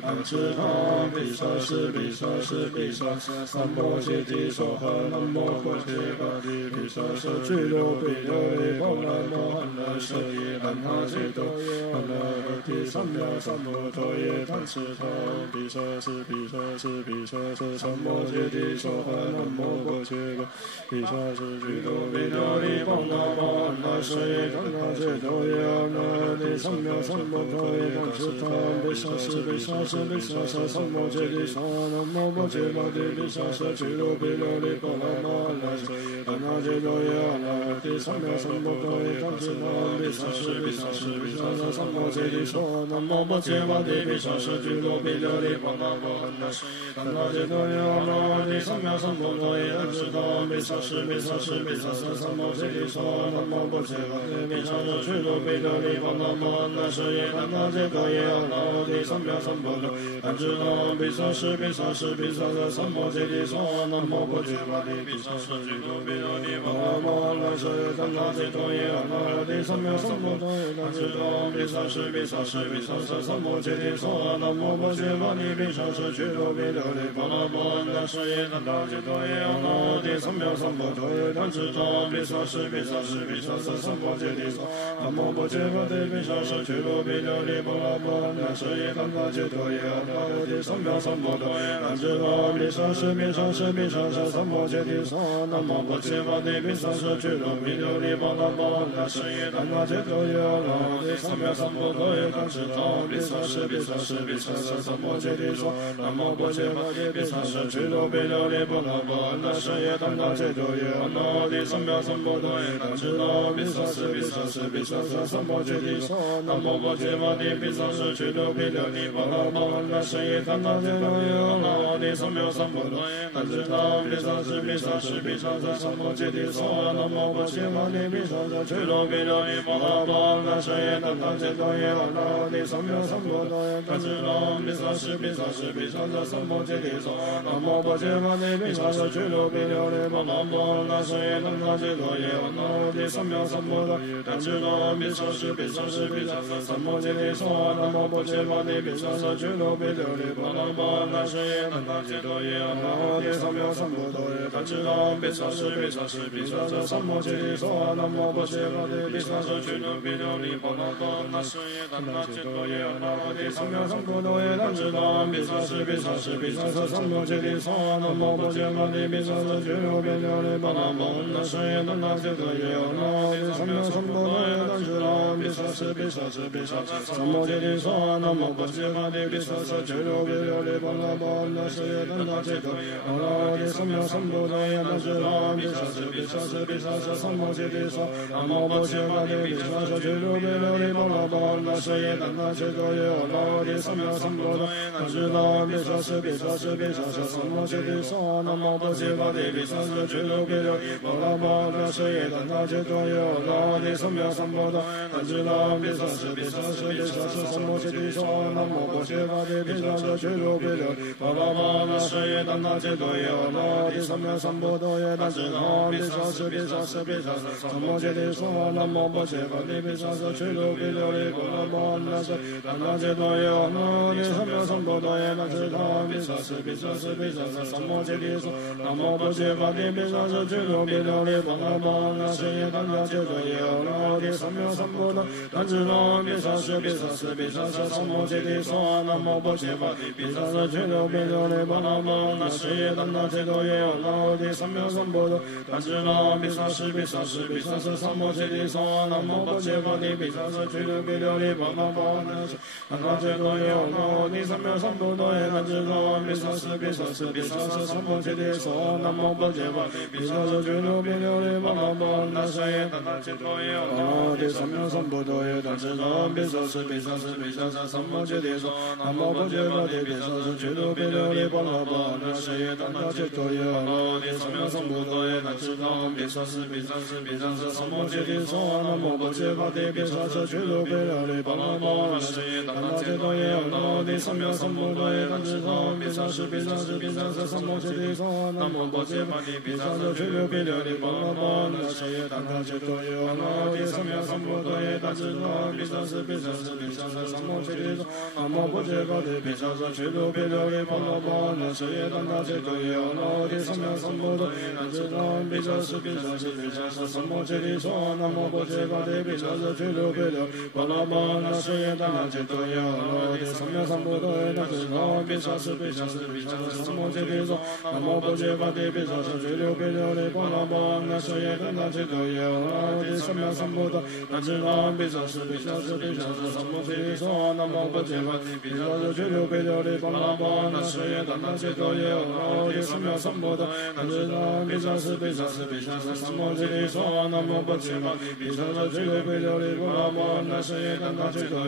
南无他毗沙室毗沙室毗沙舍三摩揭谛娑诃。南无般若法帝毗沙舍俱卢毗琉璃波罗摩诃勒舍耶怛那揭多耶阿那哈帝三藐三菩提南无他毗沙室毗沙室毗沙舍三摩揭谛娑诃。南无般若毗沙舍俱卢毗琉璃波罗摩诃勒舍耶怛那揭多耶阿那哈帝三藐三菩提南无他毗沙室毗沙室毗沙舍三摩揭谛娑诃。南无般若法帝毗沙舍俱卢毗琉璃波罗摩诃勒舍耶怛那揭多耶阿那哈帝三藐三菩提南无他毗沙室毗沙室毗沙舍三摩揭谛娑诃。南无般若法帝毗沙舍俱卢毗琉璃波罗摩诃勒舍耶怛那揭多耶阿那哈帝三藐三菩提南无他毗沙室毗沙室毗沙舍三摩揭谛娑诃。南无般若法帝毗沙舍俱卢毗琉璃波罗摩诃勒舍耶怛那揭多耶阿那哈帝三藐三菩提南无他毗沙室毗沙室毗沙舍三摩揭谛娑诃。南无般若法帝毗沙舍俱卢毗琉璃波罗摩诃勒舍耶怛那揭多耶阿那哈帝三藐三菩提南无他毗沙室毗沙室毗沙舍三摩揭谛娑诃。南无般若法帝毗沙舍俱卢毗琉璃波罗摩诃勒舍耶怛那揭多耶阿那哈帝三藐三菩提南无他毗沙室毗沙室毗沙舍三摩揭谛娑诃。南无般若法帝毗沙舍俱卢毗琉璃波罗摩诃勒舍耶怛那揭多耶阿那哈帝三藐三菩提南无他毗沙室毗沙室毗沙舍三摩揭谛娑诃。南无般若法帝毗沙舍俱卢毗琉璃波罗摩诃勒舍耶怛那揭多耶阿那哈帝三藐三菩提南无他毗沙室毗沙室毗沙舍三摩揭谛娑诃。南无般若法帝毗沙舍俱卢毗琉璃波罗摩诃勒舍耶怛那揭多耶阿那哈帝三藐三菩提南无他毗沙室毗沙室毗沙舍三摩揭谛娑诃。南无般若法帝毗沙舍俱卢毗琉璃波罗摩诃勒舍耶怛那揭多耶阿那哈帝三藐三菩提南无他毗沙室毗沙室毗沙舍三摩揭谛娑诃。南无般波揭巴帝毗沙遮俱卢毗琉璃波罗波那舍耶那那揭多耶阿那帝三藐三菩提耶那智那毗沙士毗沙士毗沙遮三摩揭谛娑南无波揭巴帝毗沙遮俱卢毗琉璃波罗波那舍耶那那揭多耶阿那帝三藐三菩提耶那智那毗沙士毗沙士毗沙遮三摩揭谛娑南无波揭巴帝毗沙遮俱卢毗琉璃波罗波那舍耶那那揭多耶阿那帝三藐三菩提耶那智那毗沙士毗沙士毗沙遮三摩揭谛娑南无波揭巴帝毗沙遮俱卢毗琉璃波罗波那舍耶那那揭多耶阿那帝三藐三菩提耶那智那毗沙士毗沙士毗沙遮三摩揭谛娑南无波揭巴帝毗沙遮俱卢毗琉璃波罗波那舍耶那那揭多耶阿那帝三藐三菩提耶那智那毗沙士毗沙士毗沙遮三摩揭谛娑南无波揭巴帝毗沙遮俱卢毗琉璃波罗波那舍耶那那揭多耶阿那帝三藐三菩提耶那智那毗沙士毗沙士毗沙遮三摩揭谛娑南无波揭巴帝毗沙遮俱卢毗琉璃波罗波那舍耶那那揭多耶阿那帝三藐三菩提耶那智那毗沙士毗沙士毗沙遮三摩揭谛娑南无波揭巴帝毗沙遮俱卢毗琉璃波罗波那舍耶那那揭多耶阿那帝三藐三菩提耶那智那毗沙士毗沙士毗沙遮三摩揭谛娑南无波揭巴帝毗沙遮俱卢毗琉璃波罗波那舍耶那那揭多耶阿那帝三藐三菩提耶那智那毗沙士毗沙士毗沙遮三摩揭谛娑南无波揭巴帝毗沙遮俱卢毗琉璃波罗波那舍耶那那揭多耶阿那帝三藐三菩提耶那智那毗沙士毗沙士毗沙遮三摩揭谛娑南无波揭巴帝毗沙遮俱卢毗琉璃波罗波那舍耶那那揭多耶阿那帝三藐三菩提那智那毗沙士毗沙士毗沙遮三摩揭谛娑南无波揭巴帝毗沙遮俱卢毗琉璃波罗波那舍耶那那揭多耶阿那帝三藐三菩提那智那毗沙士毗沙士毗沙遮三摩揭谛娑南无波揭巴帝毗沙遮俱卢毗琉璃波罗波那舍那那揭多耶阿那帝三藐三菩提那智那毗沙士毗沙士毗沙遮三摩揭谛娑南无波揭巴帝毗沙遮俱卢毗琉璃波罗波那舍耶那那揭多耶阿那帝三藐三菩提那智那毗沙士毗沙士毗沙遮三摩揭谛娑南无波揭巴帝毗沙遮俱卢毗琉璃波罗波那舍耶那那揭多耶阿那帝三藐三菩提那智那毗沙士毗沙士毗沙遮三摩揭谛娑南无波揭巴帝毗沙遮俱卢毗琉璃波罗波那舍耶那那揭多耶阿那帝三藐三菩提那智那毗沙士毗沙士毗沙遮三摩揭谛娑南无波揭巴帝毗沙遮俱卢毗琉璃波罗波那舍耶那那揭多耶阿那帝三藐三菩提那智那毗沙士毗沙士毗沙遮三摩揭谛娑南无波揭巴帝毗沙遮俱卢毗琉璃波罗波那舍耶那那揭多耶阿那帝三藐三菩提那智那毗沙士毗沙士毗沙遮三摩揭谛娑南无波揭巴帝毗沙遮俱卢毗琉璃波罗波那舍耶那那揭多耶阿那帝三藐三菩提那智那毗沙士毗沙士毗沙遮三摩揭谛娑南无波揭巴帝毗沙遮俱卢毗琉璃波罗波那舍耶那那揭多耶阿那帝三藐三菩提那智那毗沙士毗沙士毗沙遮三摩揭谛娑南无波揭巴帝毗沙遮俱卢毗琉璃波罗波那舍耶那那揭多耶阿那帝三藐三菩提那智那毗沙士毗沙士毗沙遮三摩揭谛娑南无波揭巴帝毗沙遮俱卢毗琉璃波罗波那舍耶那那揭多耶阿那帝三藐三菩提那智那毗沙士毗沙士毗沙遮三摩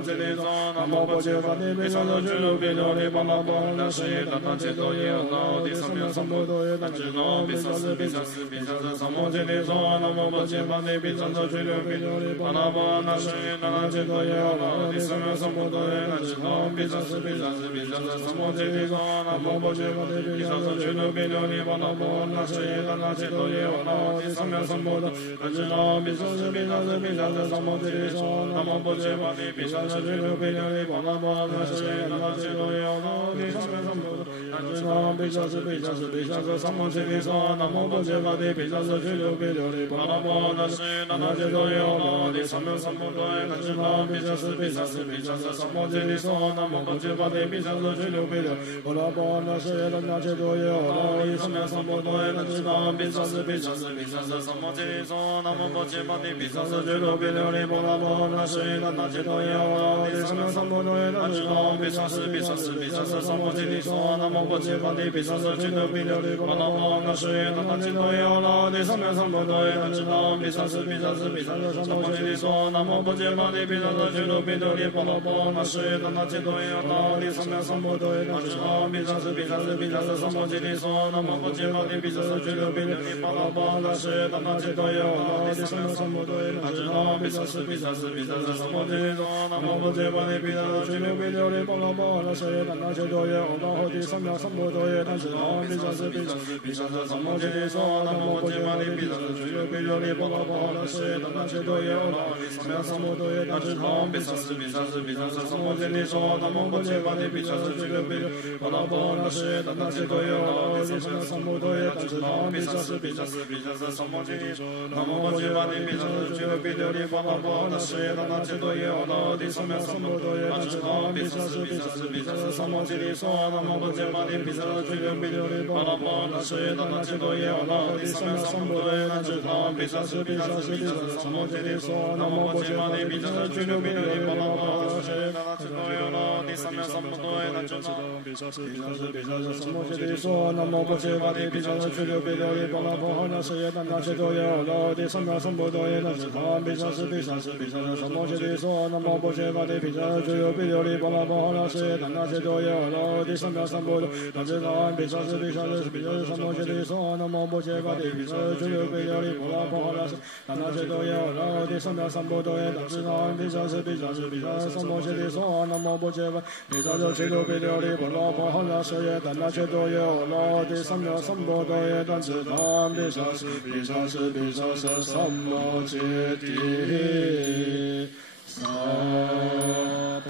揭谛娑南无波揭巴帝毗沙遮俱卢毗琉璃波罗波那舍耶那那揭多耶阿那帝三藐三菩提那智那毗沙士毗沙士毗沙遮三摩揭谛娑南无波揭巴帝毗沙遮俱卢毗琉璃波罗波那舍耶那那揭多耶阿那帝三藐三菩提那智那毗沙士毗沙士毗沙遮三摩揭谛娑南无波揭巴帝毗沙遮俱卢毗琉璃波罗波那舍耶那那揭多耶阿那帝三藐三菩提那智那毗沙士毗沙士毗沙遮三摩揭谛娑南无波揭巴帝毗沙遮俱卢毗琉璃波罗波那舍耶那那揭多耶阿那帝三藐三菩提那智那毗沙士毗沙士毗沙遮三摩揭谛娑南无波揭巴帝毗沙遮俱卢毗琉璃波罗波那舍耶那那揭多耶阿那帝三藐三菩提那智那毗沙士毗沙士毗沙遮三摩揭谛娑南无波揭巴帝毗沙遮俱卢毗琉璃波罗波那舍耶那那揭多耶阿那帝三藐三菩提那智那毗沙士毗沙士毗沙遮三摩揭谛娑南无波揭巴帝毗沙遮俱卢毗琉璃波罗波那舍耶那那揭多耶阿那帝三藐三菩提那智那毗沙士毗沙士毗沙遮三摩揭谛娑南无波揭巴帝毗沙遮俱卢毗琉璃波罗波那舍耶那那揭多耶阿那帝三藐三菩提那智那毗沙士毗沙士毗沙遮三摩揭谛娑南无波揭巴帝毗沙遮俱卢毗琉璃波罗波那舍耶那那揭多耶阿那帝三藐三菩提那智那毗沙士毗沙士毗沙遮萨萨摩揭谛娑，南无揭巴提毗舍俱流毗琉璃巴拉巴拉舍达那切多耶那提萨摩萨摩多耶那智那毗萨斯毗萨斯毗萨斯萨摩揭谛娑，南无揭巴提毗舍俱流毗琉璃巴拉巴拉舍达那切多耶那后提萨摩萨摩多耶那智那毗萨斯毗萨斯毗萨斯萨摩揭谛娑，南无揭巴提毗舍俱流毗琉璃巴拉巴拉舍达那切多耶那提萨摩萨摩多耶那智那毗萨斯毗萨斯毗萨斯萨摩揭谛娑，南无揭巴提毗舍俱流毗琉璃巴拉巴拉舍达那切多耶那提萨摩萨摩多耶那智那毗萨斯毗萨斯毗萨斯萨摩揭谛娑，南无揭巴提毗舍俱流毗琉璃巴拉巴拉舍达那切多耶那提萨摩萨摩多耶那智那毗萨斯毗萨斯毗萨斯萨摩揭谛娑，南无揭巴提毗舍俱流毗琉璃巴拉巴拉舍达那切多耶那提萨摩萨摩多耶那智那毗萨斯毗萨斯毗萨斯萨摩揭谛娑，南无揭巴提毗舍俱流毗琉璃巴拉巴拉舍达那切多耶那提萨摩萨摩多耶那智那毗萨斯毗萨斯毗萨斯萨摩揭谛娑，南无揭巴提毗舍俱流毗琉璃巴拉巴拉舍达那切多耶那提萨摩萨摩多耶那智那毗萨斯毗萨斯毗萨斯萨摩揭谛娑，南无揭巴提毗舍俱流毗琉璃巴拉巴拉舍达那切多耶那提萨摩萨摩多耶那智那毗萨斯毗萨斯毗萨斯萨摩揭谛娑，南无揭巴提毗舍俱流毗琉璃巴拉巴拉舍达那切多耶那提萨摩萨摩多耶那智那毗萨斯毗萨斯毗萨斯萨摩揭谛娑，南无揭巴提毗舍俱流毗琉璃巴拉巴拉舍达那切多耶那提萨摩萨摩多耶那智那毗萨斯毗萨斯毗萨斯萨摩揭谛萨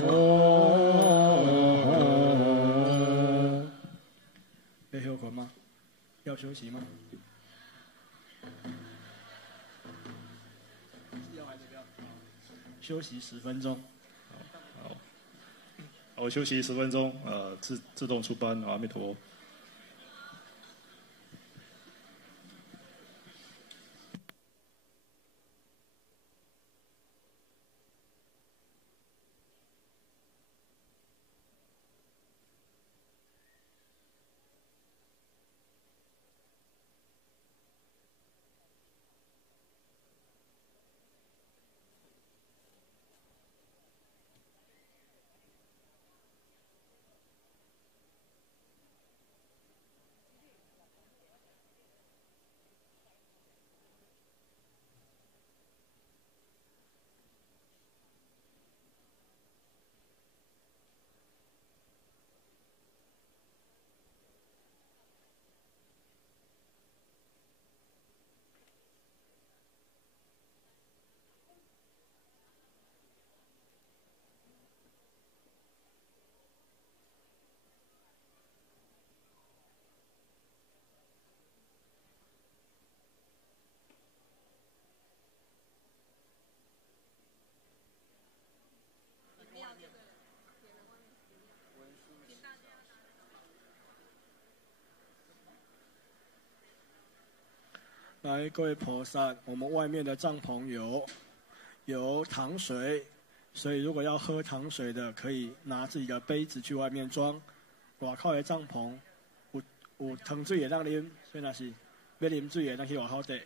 婆。要休息吗？要休息吗？休息10分钟。好，休息10分钟，自动出班，阿弥陀佛。来，各位菩萨，我们外面的帐篷有糖水，所以如果要喝糖水的，可以拿自己的杯子去外面装。外口的帐篷有糖水的让啉，所以那是要啉水的，咱去外口得。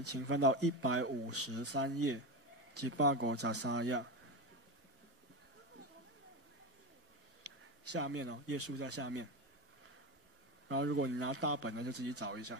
请翻到153页，153页。下面哦，页数在下面。然后如果你拿大本的，就自己找一下。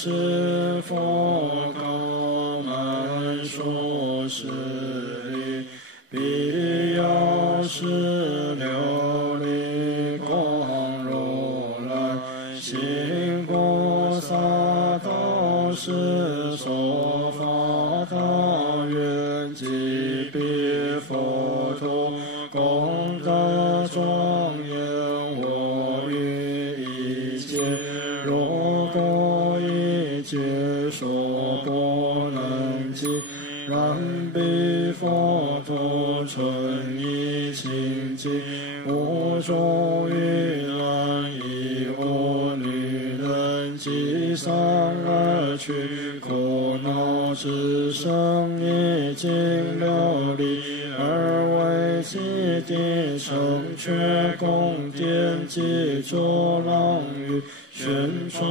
是佛告满说是理，必要是琉璃光如来，行菩萨道是说法大愿，即彼佛土功德庄严，我于一切如果解说不能尽，然彼佛土纯一清净，无诸于难，亦无女人即三而去，苦恼之生已经琉璃，而为其地成却宫殿及诸廊宇，旋转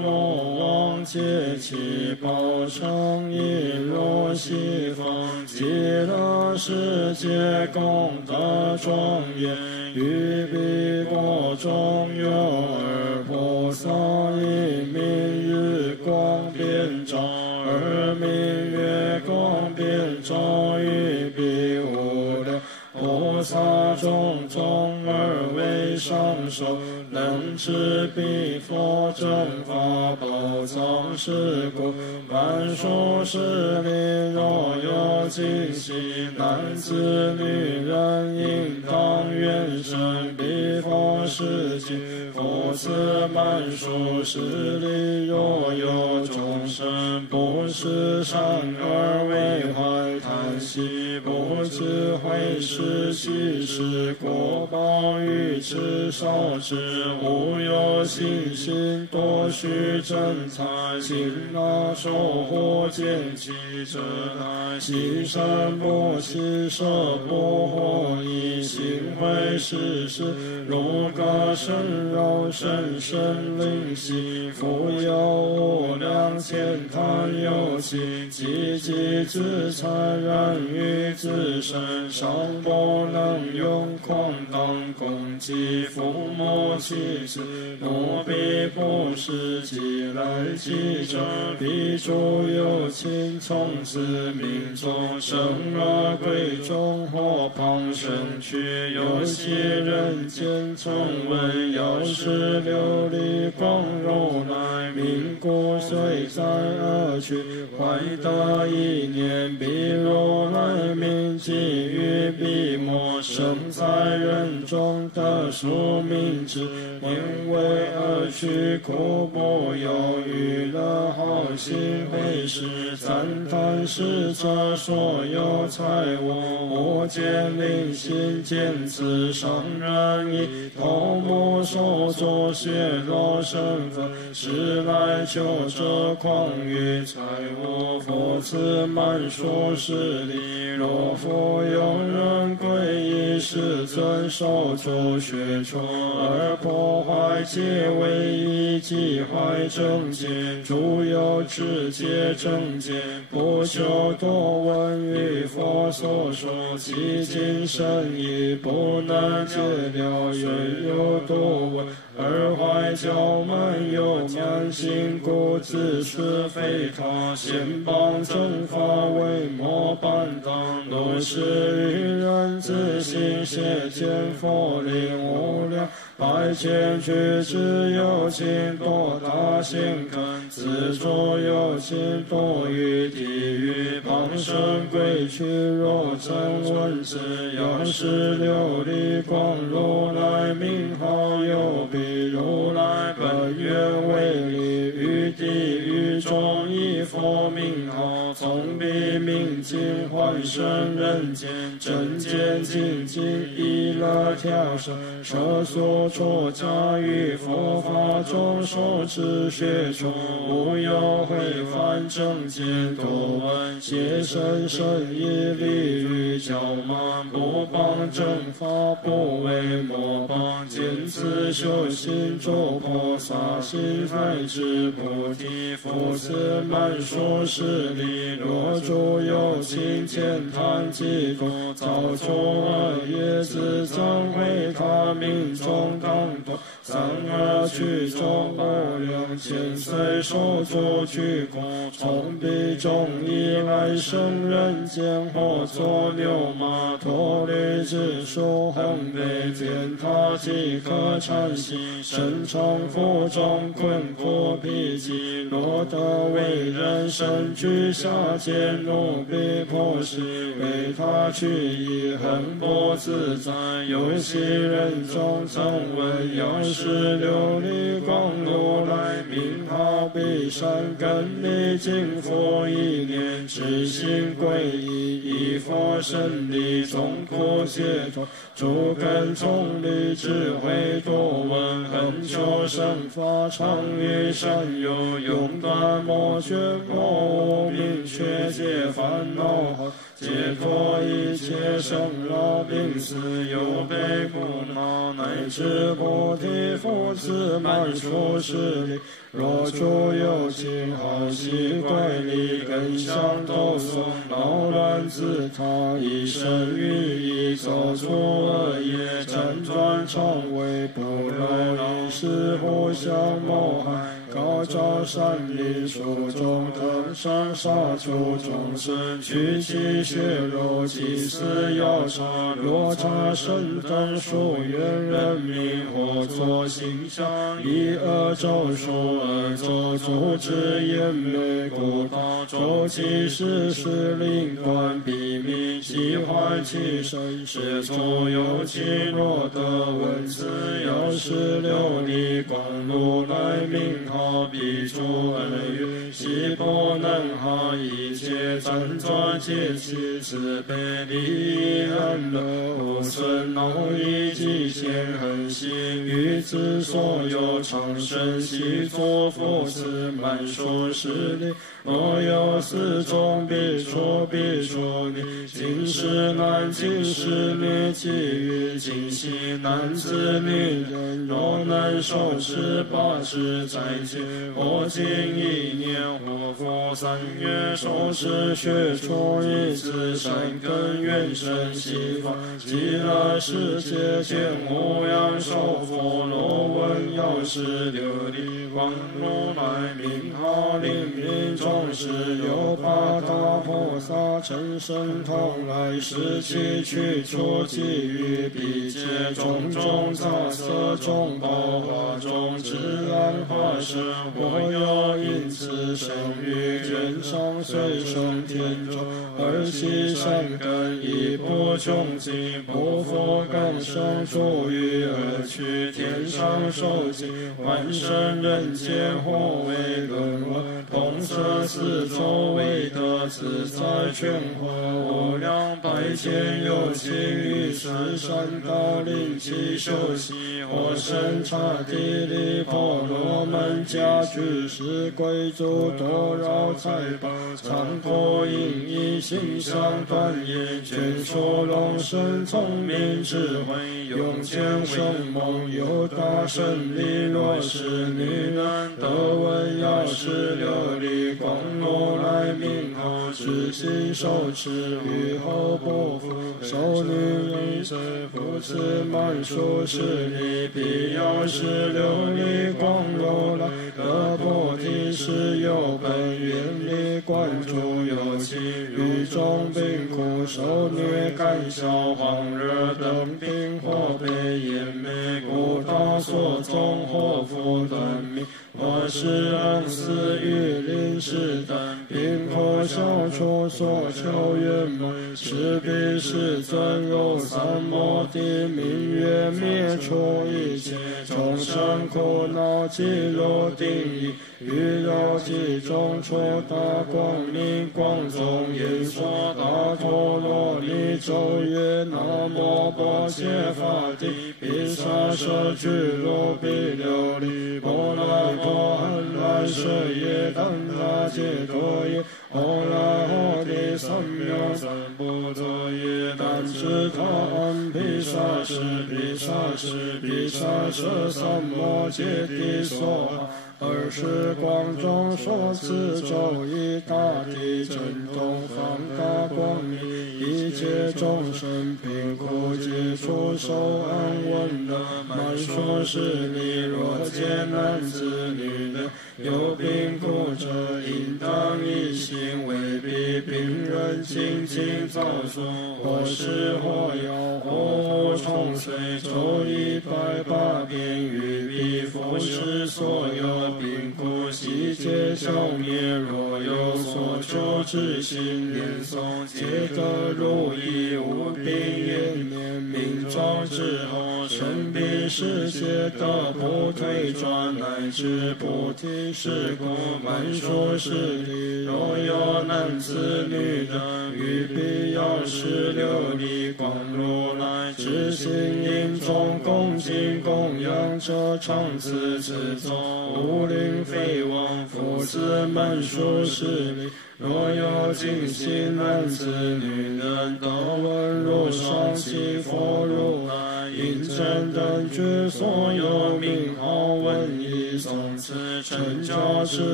罗网皆其宝成，一如西方极乐世界功德庄严，于彼国中有二菩萨，一名日光遍照，二名月光遍照，于彼无量菩萨种种而为上首，能持彼佛正法宝藏是故，满说是理，若有惊喜，男子女人应当愿生彼佛世界。复次满说是理，若有众生不识善而为怀叹息，不知慧是其是果报，欲持少之，无有信心，多须真财，行那受或见其者乃牺牲不弃舍不获益，行慧是事，如歌深柔深深灵犀，复有无量千坛有情，积极之财然于自身，尚不能用狂当攻击，父母妻子奴婢不是即来即者，彼诸有情从此命中生而贵重，或旁生去，有些人间从闻药师琉璃光如来名故，虽在而去，怀得一念，彼如来名即于彼末生在人中得殊名之，因为而去苦不有余乐，好心会是赞叹是者所有财物，我见灵心见此上人意，头目手作血肉身份，是来求者况于财物，复次满说是理，若复有人皈依世尊，受诸学处而破坏戒为一，即坏正见，诸有持戒正见，不求多闻于佛所说，其经深义不能解了，愿有多闻而怀骄慢，有慢心故，自是非他，先帮正法为模板当，若是愚人自信邪见佛佛力无量，百千俱胝有情多大心肯，自作有情多于地狱旁生鬼趣，若曾闻之药师琉璃光如来名号，有彼如来本愿为力，于地狱中以佛名号，从彼名经还生人间，正见精进意乐调摄，摄所着假于佛法中受持学处，无有毁犯正见多闻，邪神神意利于教慢，不帮正法不为魔帮，见此修行诸菩萨心在之菩提，复次满说是理，若诸有情见贪嫉妒，造作恶业，自增毁他命中当多，三恶趣中无量千岁受诸具苦，从彼中以来生人间，或作牛马驼驴之属，横被践踏即可禅行，身常腹中困苦疲极，若得为人身居下贱，怒逼迫使为他去意，很不自在。有些人中曾闻药师琉璃光如来名号，彼善根力尽佛一念，至心皈依，依佛神力众苦解脱，诸根从力智慧多闻，恒久生法常于善友，永断魔绝魔无明却解烦恼后，解脱一切生老病死忧悲苦恼，乃至菩提复次满出世力，若诸有情好习怪力，根相斗怂，恼乱自他，以身语意造作恶业，辗转常为不饶因是互相谋害，高照山林树中登上杀除众生，取其血肉祭祀药茶，若茶圣灯树愿人民，或作形象以恶咒术，恶咒阻止眼眉鼓捣，周其事事灵官秘密，其坏其身是所有情，若得闻此药师琉璃光如来名号，彼诸恩怨悉不能哈，一切辗转皆其慈悲利益安乐，无损恼意极限恒心，于此所有长生习作复次满说是力，若有四种必说必说力，今世难今世灭，其余今夕男子女人，若能受持八支斋戒，或经一年，或复3月，受持学处以此善根愿生西方极乐世界，见无量寿佛罗闻药师琉璃光如来名号，令民众时有八大菩萨成神通来，使其去除其余彼界种种杂色中宝华中自然化身，或有因此生于天上随生天中，而其善根亦不穷尽，不复更生出于而去天上受尽，还生人间或为轮回，同摄四周为得自在全化，无量百千有情于此善道令其修习，或生刹帝利婆罗门家居士贵族多绕财宝，常过因以形象断言，全说龙神聪明智慧，永见生猛有大胜利，若是女人得闻药师琉璃光如来名号，至心受持于后不复，受女人身复次满出世力，彼药师琉璃光如来得菩提时，有本愿力观诸有情，于众病苦受虐，感消黄热等病或悲言美故大所中或复等名，我是安死于临时等，并可消除所求圆满，是彼世尊如三摩地明月灭除一切众生苦恼，即入定义，于绕其中出大光明，光中言说大陀罗尼咒曰：南无般伽伐帝，毗沙舍俱卢毗琉璃波罗波安来舍耶当那揭多耶，阿拉哈帝三藐三菩提耶，但知他安毗沙士毗沙士毗沙舍三摩揭谛所哈。20光中说此咒语，大地震动，放大光明，一切众生贫苦皆出受安稳的满说是利。若见男子女的有病苦者，应当以心为彼病人轻轻早说，或是或有或无重随咒180遍，于彼服侍所有病苦悉皆消灭。若有所求之心，念诵皆得如意，无病延年，命终之后，生彼世界得不退转，乃至菩提是故满说是利。若有男子女的，于彼药师琉璃光如来之心应中恭敬供养者，常自中无灵非王父子满说是利。若有尽心男子女人，得闻如上其佛如来应真等觉所有名号文义诵持成教之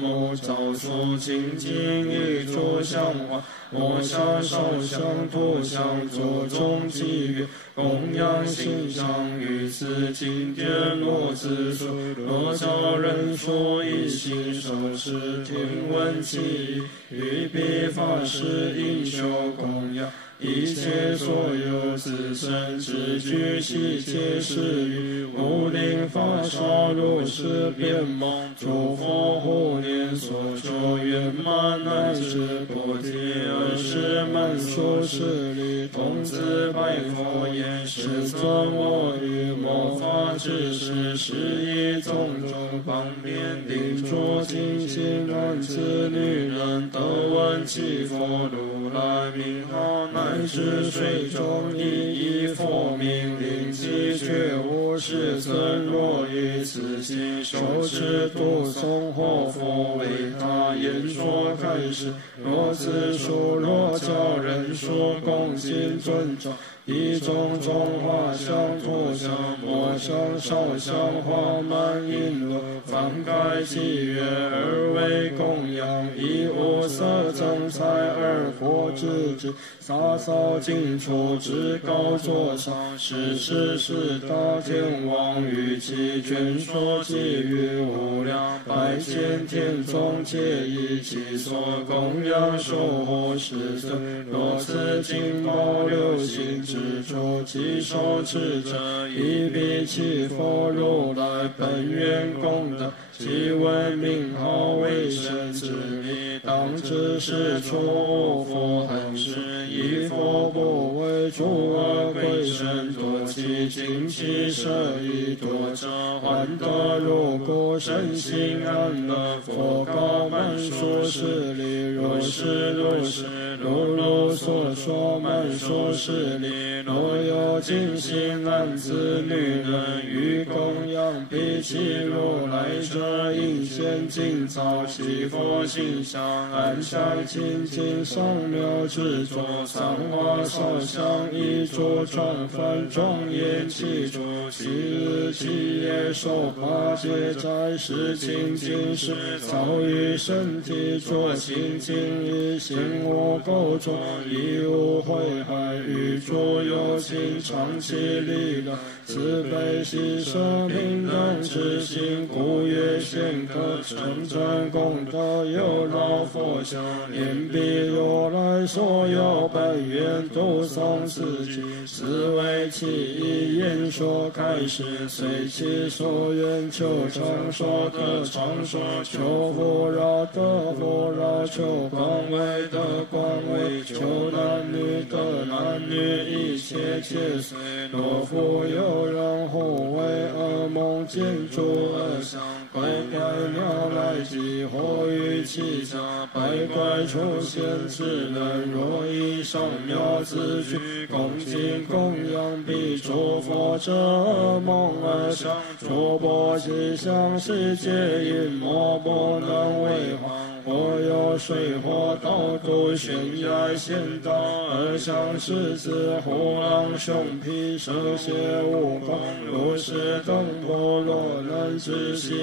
母，早出精进一诸香花，我香烧香涂香左中祭月，供养心上于此经典若自述，若教人说一心受持听闻其意，于彼法师应修供养，一切所有自身之具悉皆是于无灵法少如是遍蒙，诸佛护念所求圆满，乃至菩提20满说是利。童子拜佛言：世尊，我于末法之时，是以种种方便定诸精心男子女人，得闻其佛如来名号，乃至水中一佛名，令其觉悟。世尊若于此心受持读诵或复为他言说开示，若自述若教人说，恭敬尊重，以种种花香涂香末香烧香花满璎珞，翻盖祭月而为供养，以无色增彩而佛之之，洒扫尽处至高座上，是大天王于其眷属给予无量百千天中，皆以其所供养守护世尊。若此经宝流行之处，其受持者，以彼其佛如来本愿功德，其闻名号为神之力，当知是处无佛恒时，以佛不为诸恶鬼神多其精其舍以多者，还得如故身心安乐。佛告满说是利，若是如是，如所说满说是利。若有尽心男子女人，于供养彼其如来者，应先敬造其佛形象，安详清净上妙之作，三花烧香一诸传梵，庄严其诸其日其夜受八戒斋时清净时，早于身体作清净一心无垢浊，亦无秽害，于诸有情长期利乐，慈悲喜舍平等之心，故曰显可成真功德有劳佛像，念彼如来所有本愿度诵此经，是为其一其言说开示，随其所愿求长说得长说，求富饶得富饶，求官位得官位，求男女得男女，一切皆随。若复有人护为恶梦见诸恶相，百怪鸟来集，或于其家，百怪出现之人，若以上妙字句恭敬供养，彼诸佛者恶梦而上，诸波吉祥世界因魔不能为患。或有水火道度悬崖险道，而上狮子虎狼熊罴蛇蝎蜈蚣，如是等波罗能知悉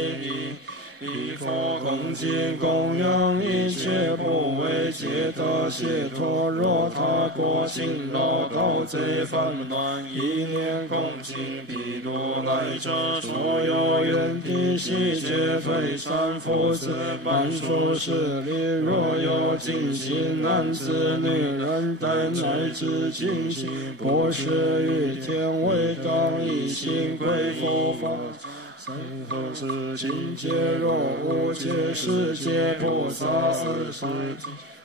以佛恭敬供养，一切不为皆得解脱。若他过勤劳盗贼犯乱，一念恭敬彼如来者，所有缘地悉皆非善福子，满数势力。若有尽心男子女人等，乃至尽心不是于天为当，一心归佛法。三何世境界若无界世界菩萨四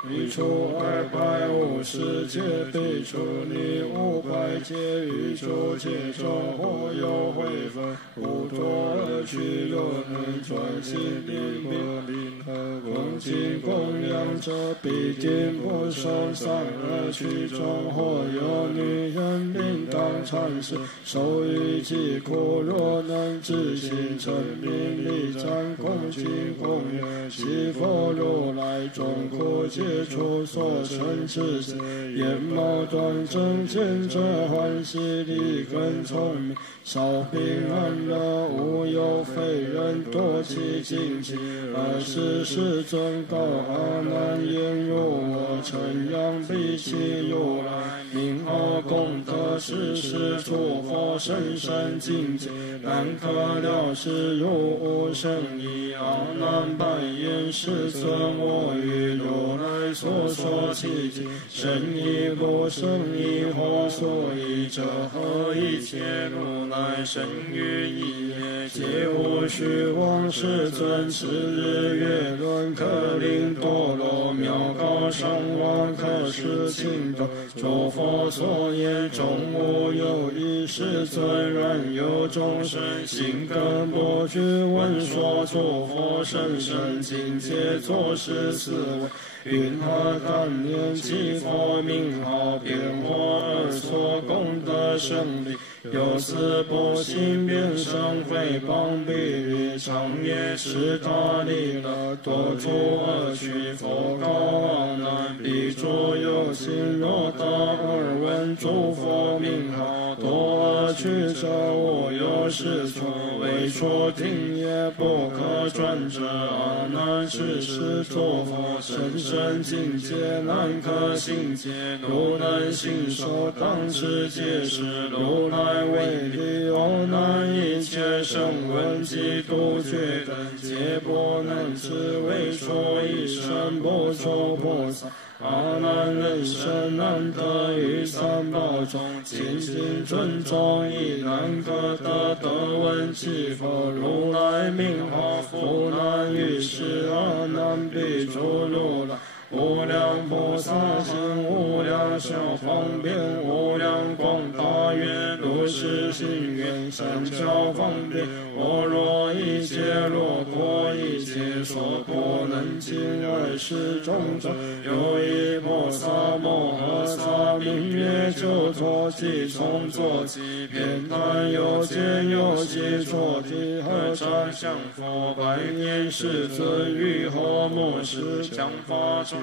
彼处250界，彼处你500界，于诸界中或有慧分，不多而去，又能专心灵明和恭敬供养者，必定不生善恶趣中。或有女人应当禅师，受于疾苦，若能自心成名利赞恭敬供养，其佛如来众苦界处所成之事，眼貌端正，见者欢喜，力根聪明，少病安乐，无有非人堕其境界。20世尊告阿难言：如我称扬彼其如来名号功德，世世诸佛甚深境界，难可了事，如无生意。阿难白言：世尊，我于如来所说其经，生意不生意，或所依者何？一切如来生于一夜，皆无虚妄。世尊，次日月轮可令堕落，妙高上王可使清斗，诸佛所言终无有异。世尊，然有众生心根不具，闻说诸佛甚深境界，作是思维，云何当念其佛名号，变化而所功德胜利，有此不信便生诽谤比喻，长夜是大利乐，多诸恶趣。佛告阿难：彼诸有情，若得而闻诸佛名号，多恶趣者，无有是处，为处听也不可转者。阿难，是世诸佛甚深境界，难可信解。如能信受，当知皆是如来为力。有难一切声闻及度觉等，皆不能知，为处一生不出菩萨。阿难，人生难得于三宝中，精进尊重，亦难可得。得闻其佛如来名号，复难于世。阿难，彼诸如来无量菩萨行，无量小方便，无量广大愿，如是行愿，善巧方便。我若一切若果，一切所不能尽，而是种种。有一菩萨摩诃萨，名曰救脱即从坐骑，遍谈有见有记坐地，合掌向佛白言：世尊，于何末世讲法中，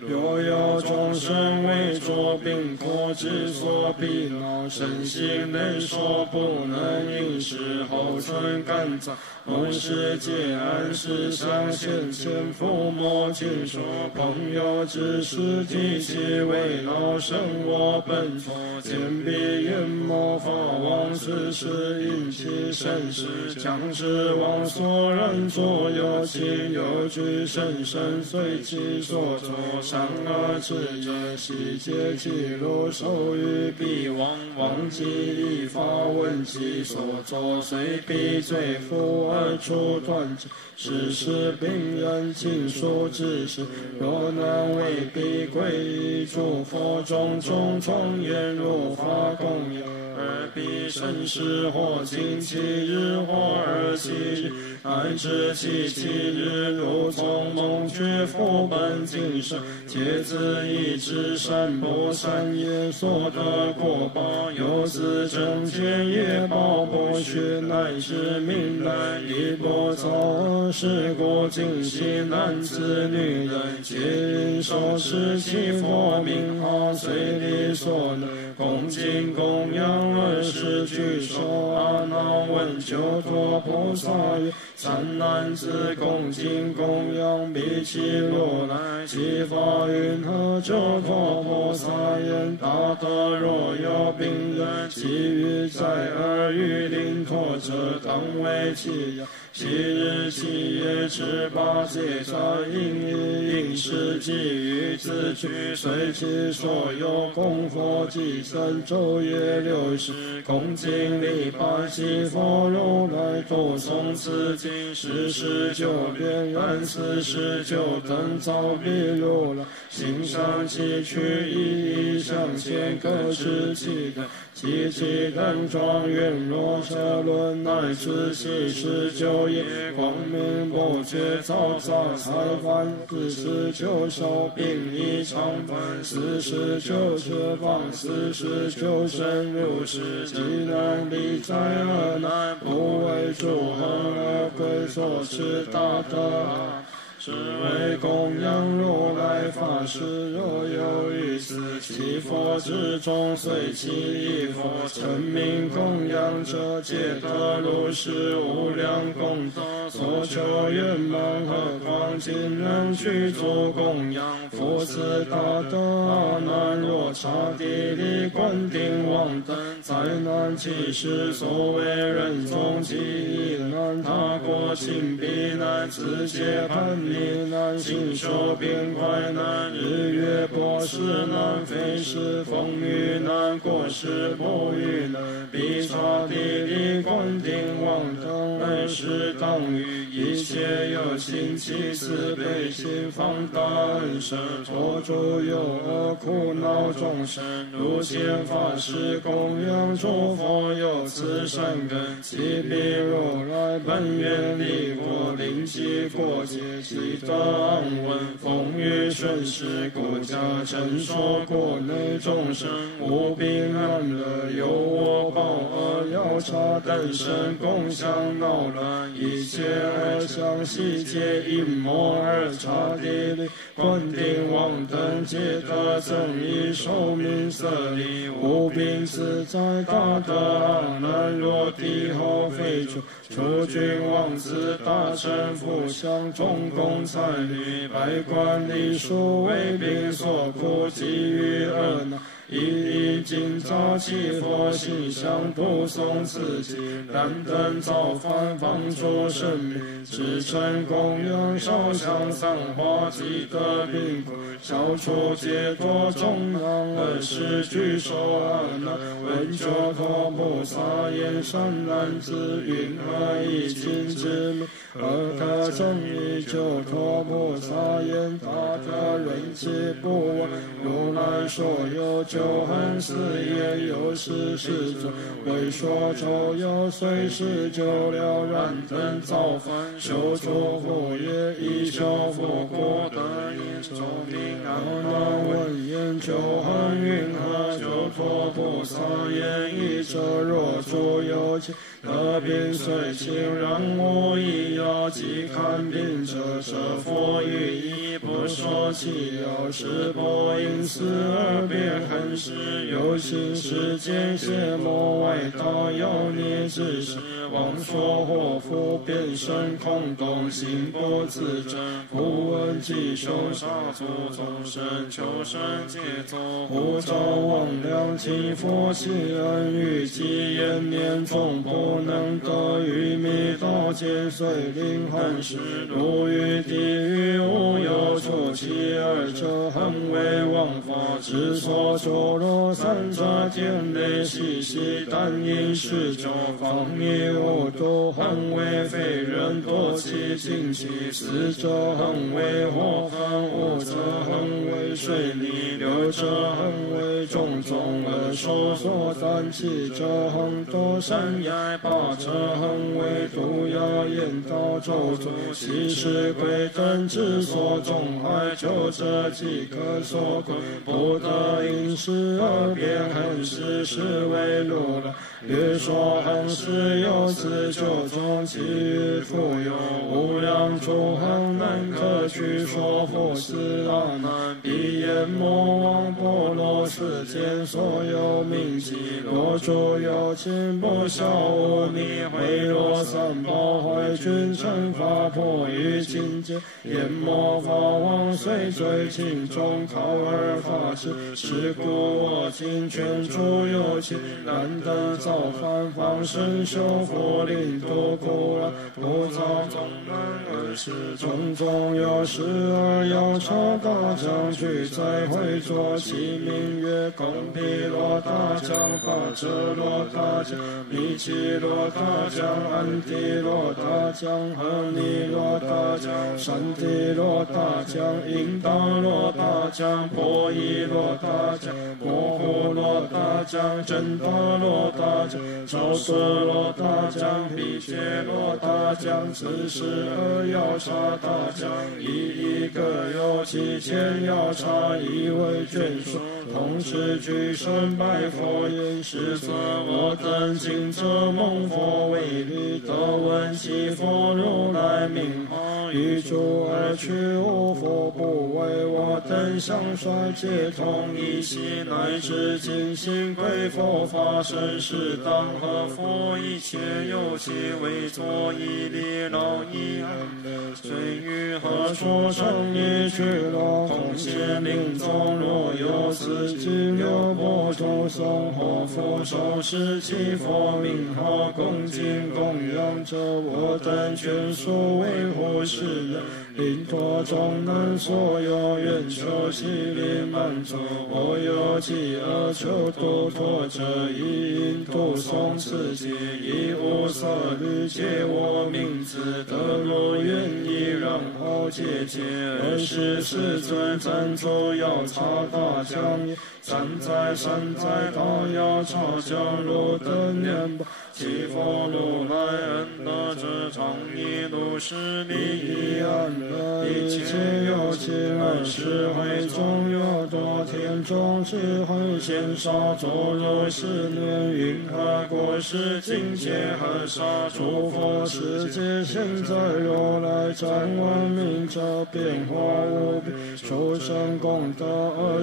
若有众生为诸病苦之所逼恼，身心内所不能应时后存甘藏，蒙世界安世相现前父母亲属朋友知识及其为老生我本佛见彼愿魔法王世事因其身世将世王所然左右其有具甚深随其所作善恶之者悉皆记录授予彼王王即依法问其所作虽彼罪负而处断之世事病人亲属之事若能为彼皈依诸佛种种庄严如法供养而彼身世或经其日或27日乃至77日如从梦觉佛本经生皆自一知善不善业所得果报由此正见业报不学乃至明来亦不造是故尽心男子女人皆应受持其佛名号随力所能恭敬供养20具手阿耨问救多菩萨言三男子恭敬供养比丘罗来其法云何救多菩萨言大德若有病人其余在耳语领托者当为其养昔日其夜至八戒在应以应时给予自具随其所有供佛祭僧昼夜60恭敬礼拜其佛如来读诵此经49遍然49等造彼如来行善祈取一一向前各持其等其其等庄严若车轮乃至49夜光明不觉嘈杂才凡49手并一长凡49车方49身如是即能理在而难不为诸恒而归所持大德是为供养如来法师若有于此其佛之中随其一佛成名供养者皆得如是无量功德所求圆满何况今人具足供养复次大德阿难若刹帝利灌顶王等灾难其事所为人中其一难他国亲彼难自界叛逆难行受变快难日月波斯难非是风雨难过世不遇难彼刹帝利灌顶王等来世当于一切有情其慈悲心放大恩深托诸有恶苦恼众生如见法师供养诸佛有慈善根其彼如来本愿力国临济过界其德安稳风雨顺势国家承受国内众生无病安乐有我报恶要差等身共享恼乱一切而相悉皆阴魔而刹帝利灌顶王等皆得增益寿命色力无病自在大德阿难若帝后非主诸君王子大臣福享众公才女百官礼数为病所苦给予恶难一一今朝祈佛心香读诵此经燃灯造饭放出生命至诚供养烧香散花积德病苦消除解脱众难20具手阿难闻救陀菩萨言善男子云何以尽之名而可证以救陀菩萨言大德人气不忘如来所有救恒事业有事世尊为说周游随时久了然灯造饭修诸福业以修福国德因寿命阿难闻言救恒云何救陀菩萨言一者若诸有情得病虽轻，让我以药即看病者，舍佛于意，不说其药，是波因思而别恨时，有心世间邪魔外道，妖孽之事，妄说祸福，变身空洞，心不自正，不闻其凶，杀诸众生，求生解脱，无照妄量，祈佛其恩于己，延年终不能得于密道间，虽灵寒时，入于地狱，无有出其二者，恒为王法之所周罗三匝天内细细但因是咒，方灭无度，恒为非人多其尽其死者，恒为火焚，无则恒为水泥，流者恒为种种而受所担，七者恒多山崖，八者恒为毒药焰道咒诅，七是鬼灯之所种害，九者即可所困，不得因事而变恨事，是为如来略说恒事，有此九种，其余复有无量诸行，难可据说佛是阿难，彼焰魔王波罗世间所有名记，若诸有情不晓无逆，毁落三宝，坏君臣法破于境界，焰魔法王虽罪轻重，考而发誓，是故我今劝诸有情，然得造反方身修佛令度苦难，不造众难而是种种有事而要察大将具在会作，其名曰公毗罗大将、法遮罗大将、密契罗大将、安地罗大将、和尼罗大将、善地罗大将、因达罗大将、波伊罗大将、摩呼罗大将、真达罗大将、昭色罗大将、毗揭罗大将，此事而要察大将，一个有其千要察，一为眷属，同时具身拜佛言：师尊，我等今者蒙佛为力，得闻其佛如来名号，于诸而去，无佛不为我等相率，皆同一心，乃至尽心归佛法身，是当和佛一切有其为作一力劳一安，虽于何处生一去了，同显灵宗，若有此经有波诸僧或复受持其佛名号，恭敬供养者，我等眷属维护世人，令脱众难所有愿求悉令满足，我有饥饿求度脱者，以引度诵此经，以无色律解我名字，得若愿意，然后解解。而是世尊暂住要察大将也，善哉善哉，大要察将如等念吧。其佛如来恩德之常义，如是利益安乐一切有情，而是会中有多天中智慧现杀，作如是念，云何过失境界何杀？诸佛世界现在如来瞻闻名者，变化无边，殊胜功德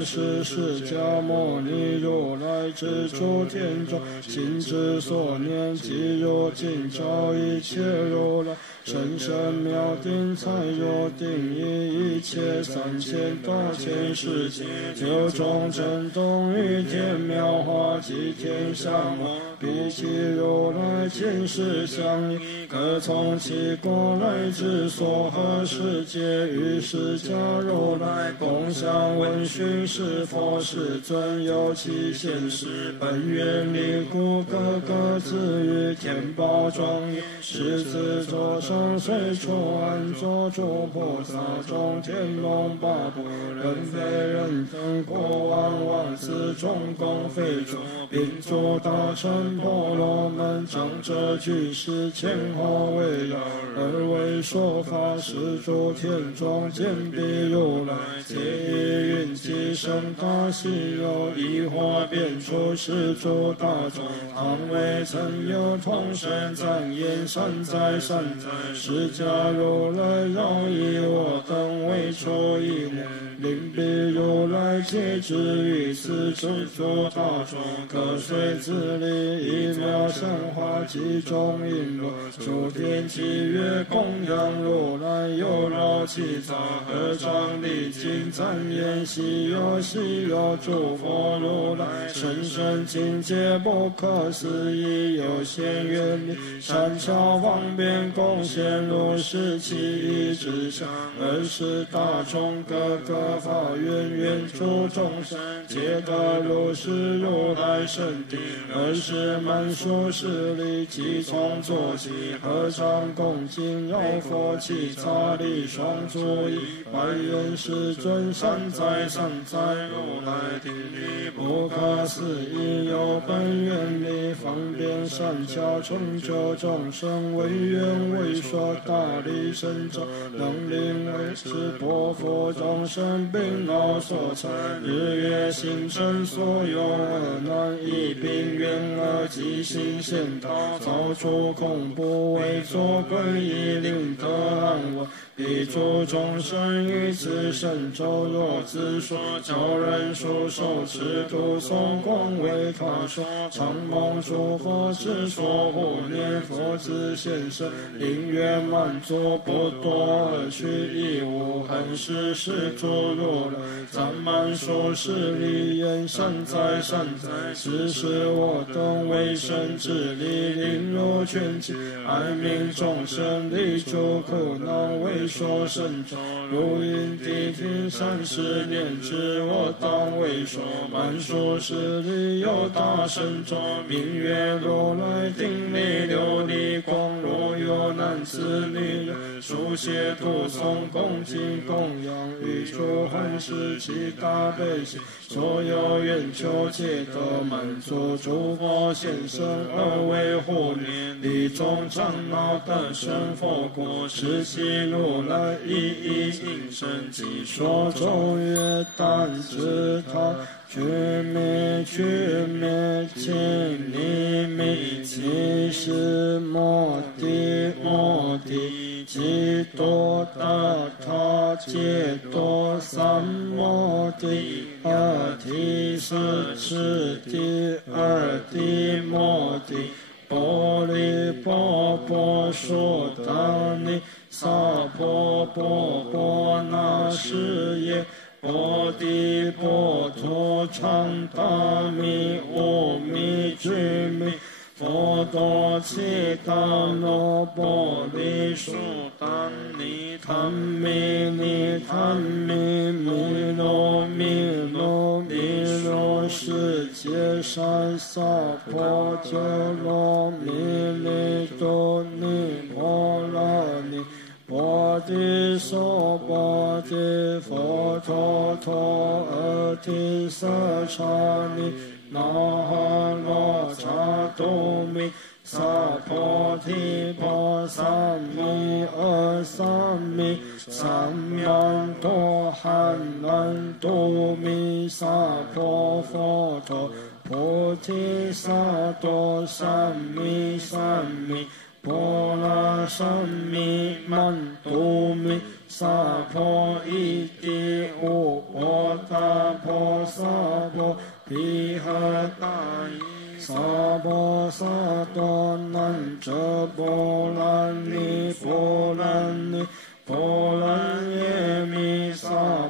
20释迦牟尼如来之诸天中，心之所念，即如今照一切如来深深妙定，才如定义一切3000大千世界，九种震动于天妙化，及天下魔，彼其如来见识相应，各从其国来之所合世界，于释迦如来共相闻讯，是佛世尊有其现世，本愿力故，各个自于天宝庄严，狮子座上随处安坐，诸菩萨众天龙八部，人非人等经过往往此众功废除，并作大乘婆罗门，将这句诗前后为绕，而为说法是诸天中见彼如来，皆以云集生大喜忧，以花变出是诸大众，倘未曾有同声赞言善哉善哉，释迦如来饶以我等为出一念，令彼如来皆知于此诸大众，各随自力一妙香花集中璎珞，诸天祈悦供养如来，有绕其杂合掌礼敬赞言希有希有，诸佛如来甚深境界不可思议，有限愿力善巧方便贡献如是其意之相，而是大众各个法愿愿诸众生皆得如是如来圣地，而是满数十里即从坐起，合掌恭敬绕佛起杂礼双足以百愿世尊善哉善哉，如来听力不可思议，有本愿力方便善巧成就众生，为愿为说大力神咒，能令为是波佛众生并劳所成，日月星辰所有恶难，一并愿而即心现道，造出恐怖为作皈依，令得安稳。彼诸众生于此神咒，若自说，教人书受持读诵，广为他说，常蒙诸佛之所护念，佛子现身，令愿满足，不多而去，亦无憾事，是诸如来赞满数十里言善哉善哉，是使我等为生之力，令入全集，爱悯众生，离诸苦恼，为说神咒，如因谛听善事念之，我当为说满数十里有大神咒，名曰如来顶礼琉璃光，若有男子女人书写读诵恭敬供养，于诸幻世其大悲心，所有愿求皆得满足，诸佛现身而为护念，离众长老得生佛果，是其如来一一应身即说咒曰但知他去灭去灭请你灭其是摩地摩地即多达他解多三摩地二提四次第二地摩地波利波波娑达尼萨婆波波那是耶波地波陀长达弥无弥居弥佛多悉达罗波利苏丹尼檀弥尼檀弥弥罗弥罗弥罗世界山萨婆揭罗弥利多尼婆拉尼波地娑波地佛陀陀阿提萨刹尼那哈罗刹多弥萨婆提婆三弥阿三弥三满多含难多弥萨婆佛陀菩提萨多三弥三弥波罗三弥满多弥萨婆伊地无波达婆萨婆毗诃大依萨婆萨多南遮波罗尼波罗尼波罗耶弥萨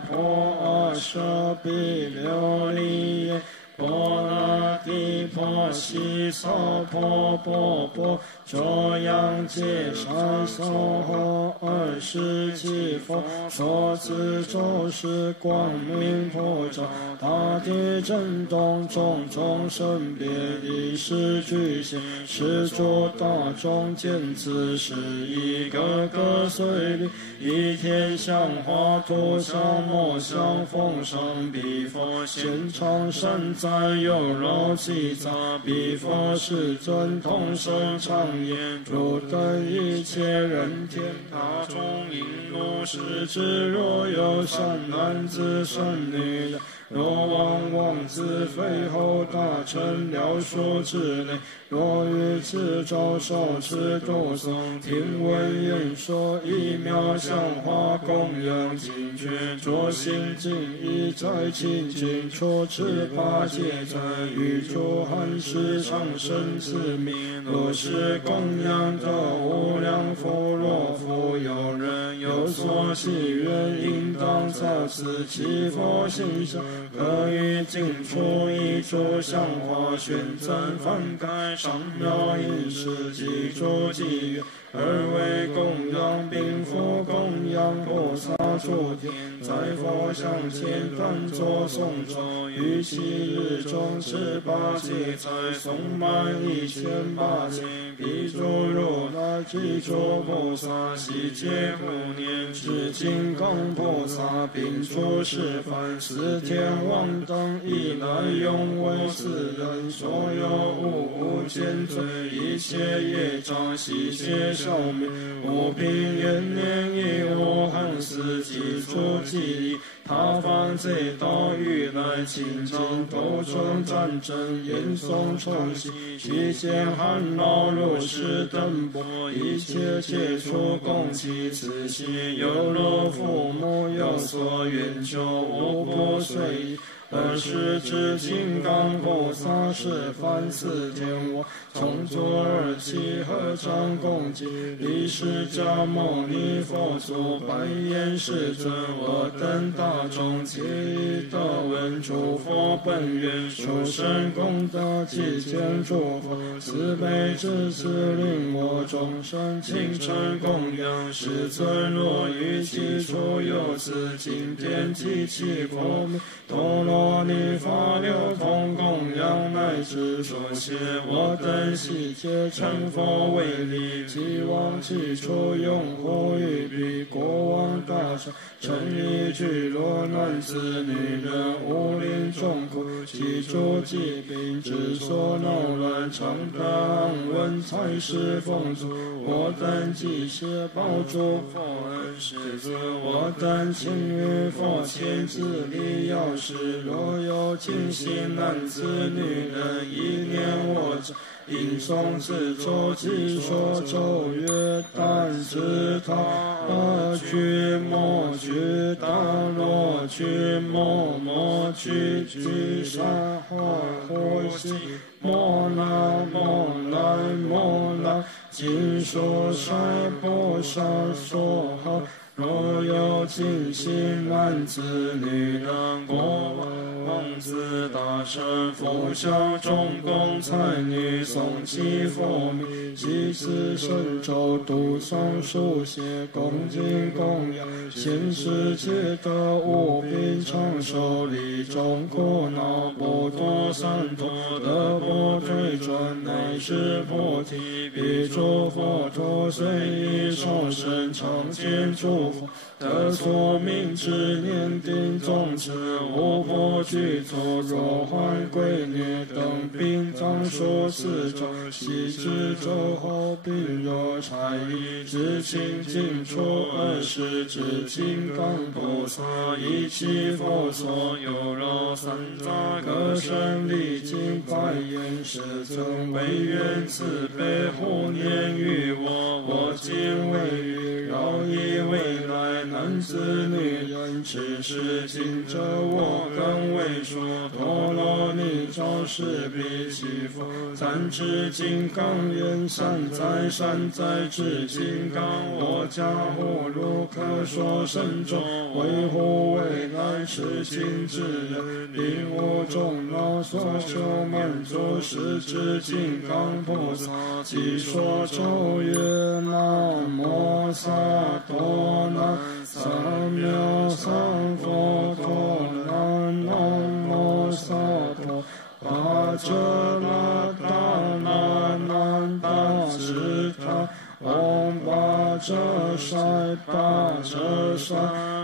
婆阿舍毗琉璃耶波罗提婆悉萨婆波波，这样界善所后27佛，所自咒是光明普照，大地震动，种种生别一时具现，是诸大众见此是一个个随礼，一天香花土香末香奉上彼佛，现场善哉有绕其杂，彼佛世尊同声唱言，汝等一切人天大众应如是知，若有善男子善女人，若王子废后大臣了说之类，若于此周受持读诵，听闻言说，一妙香花供养经卷，着心经意在清净处，持八戒在宇宙汉时长生自名，若是供养的无量佛，若复有人有所祈愿，应当造此祈佛形象，可于净处一株香花，宣赞梵盖上妙音是记住记愿，而为供养并复供养菩萨诸天，在佛像前端坐诵咒，于其日中持八戒在诵满1800彼诸如来具足菩萨悉皆护念，至金刚菩萨并诸示范，四天王等以来永为此人，所有无间罪一切业障悉皆消灭，无病延年亦无憾死，记住记忆他方贼道欲来清净，斗争战争严嵩冲洗，其间寒劳如是等波，一切皆出共其此心，有若父母有所愿求，无不随意。20至金刚菩萨示范四天王，从左而起合掌恭敬，历释迦牟尼佛祖白言世尊，我等大众皆以得闻诸佛本愿殊胜功德积见诸佛，慈悲之慈令我众生虔诚供养世尊，若于其处有此经典及其佛名，陀罗尼法流通供养乃至所写，我等悉皆成佛为力，即往其处拥护于彼国王大臣，诚意具罗男子女人，无临众苦，其诸疾病之所恼乱，常得安稳，才是丰足。我等即谢报诸佛恩师尊，我等请于佛前自力药师，若有尽心男子女人，一念我者，应诵此咒即说咒曰：但知他居摩居大罗居摩摩居居沙哈呼吸摩那摩那摩那，今说沙波沙说哈。若有尽心男子女人，国王子大圣，佛像众公才女，诵其佛名，即此神咒读诵书写，恭敬供养，现世界得无病长寿，离众苦恼，不堕三途，得不退转，乃至菩提，彼诸佛陀随意受生，常见诸佛得所命之念定宗持，无不具足，若患鬼孽等病，当说此咒，悉知咒后病若差异，至清净处20至金刚菩萨，一切佛所有绕三匝，各生历经百言世尊，唯愿慈悲护念于我，我今为于饶益未来男子女人，此时今者我更为说，陀罗尼招师比祈佛，三智金刚愿善哉善哉智金刚，我家护路可说甚重，维护未来世亲之人，领悟众老所求满足，十智金刚菩萨即说咒曰南无萨多南三藐三佛陀南无萨婆巴遮那达那南达智他唵巴遮塞巴遮塞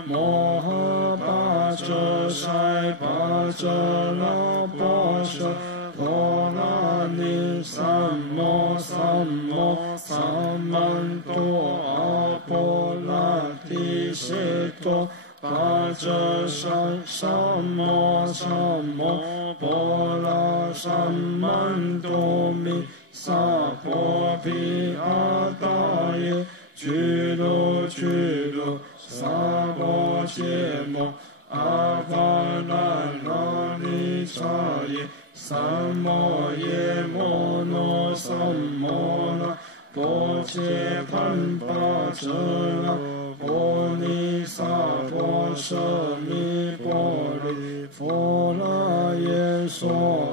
摩诃巴遮塞巴遮那波舍陀那尼三摩三摩萨曼多阿婆那提谢多巴遮塞三摩三摩波拉三曼多弥萨婆毗阿达耶居卢居卢萨婆揭摩阿巴那那尼萨耶三摩耶摩那三摩那波切盘巴遮那波尼萨婆舍弥波利佛那耶娑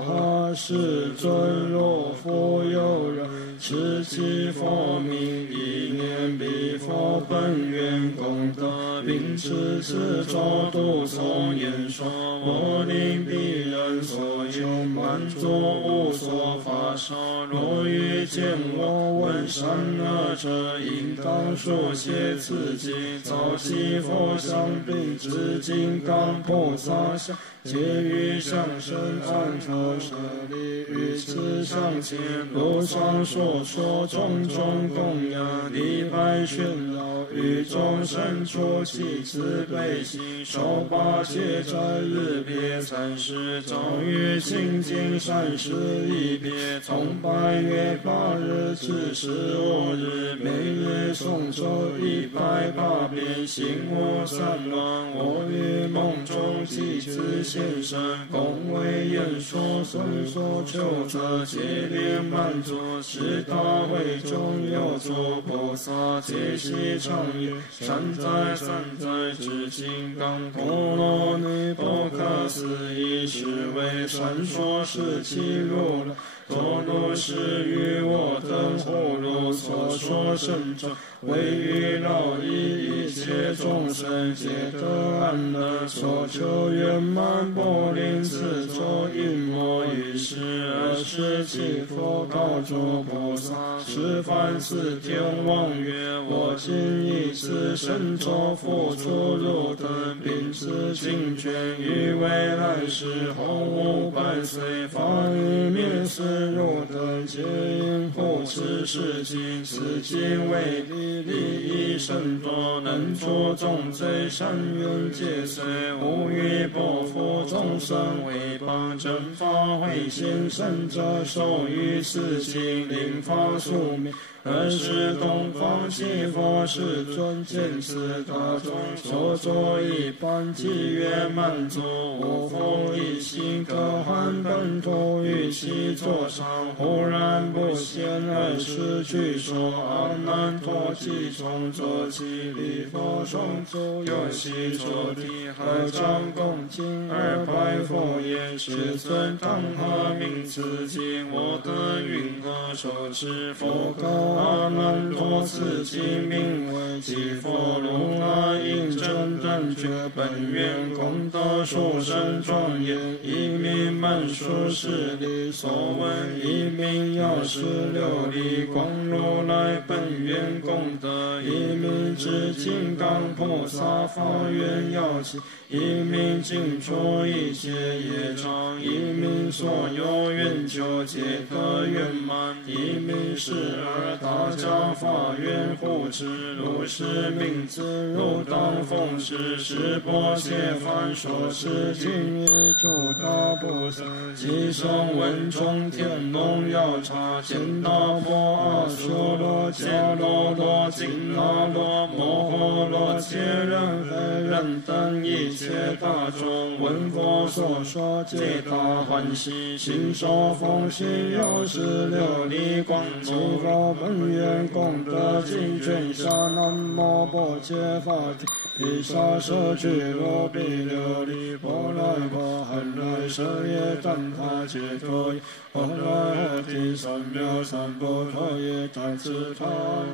哈世尊，若复有人持其佛名，一念彼佛本愿功德，并持此咒度诵演说，我令彼人所求满足，无所发烧。若遇见我闻善恶者，应当书写此经，造其佛像，并持金刚菩萨像，皆于上身安处舍利，于此像前路上所说种种供养，礼拜喧扰，于众生出其慈悲心，受八戒斋日别30，朝于清净善事一别，从8月8日至15日，每日诵咒180遍，心无散乱。我于梦中即自现身，恭维演说，孙所求者皆令满足。是大会中有诸菩萨，皆悉常言：善哉善哉，智金刚波罗蜜，不可思议，是为善说是其如来。多如是于我等护路所说甚咒，为于饶益一切众生，皆得安乐，所求圆满，不令此咒应没。于是20七佛告诸菩萨：十方四天王曰：我今以此神咒付出入等，并持经卷，于未来世后500岁，法于灭世入等，皆应护持是经。此经为利益甚多，能除众罪，善缘皆遂，无欲不负众生。为帮正法会现圣者，受于此经，令法宿命。20东方七佛世尊见此大众所作一般即圆满足，无复一心可还本土，于其座上忽然不现20句说：阿难陀即从坐起，礼佛诵咒，有悉作地，合掌恭敬而拜佛言：世尊，当何名此经？我得云何受持？佛告阿难陀，此经名为即佛如来应真等觉本愿功德殊胜庄严，一名满数十里所闻，一名药师琉璃光如来本愿功德，一名智金刚菩萨发愿要起，一名尽除一切业障，一名所有愿求皆得圆满，一名是而大家法愿护持，如是名字如当奉事，是波切梵说是经业诸大菩萨，即生文中天龙药叉，见大波阿修罗迦罗罗紧那罗摩诃罗伽人非人等一切大众，闻佛所说，皆大欢喜，心受奉行药师琉璃光七佛本愿功德经卷下，南无般伽伐提毗沙舍俱罗毗琉璃波罗波含来舍耶赞他解脱耶，阿那提三藐三菩提耶，当知他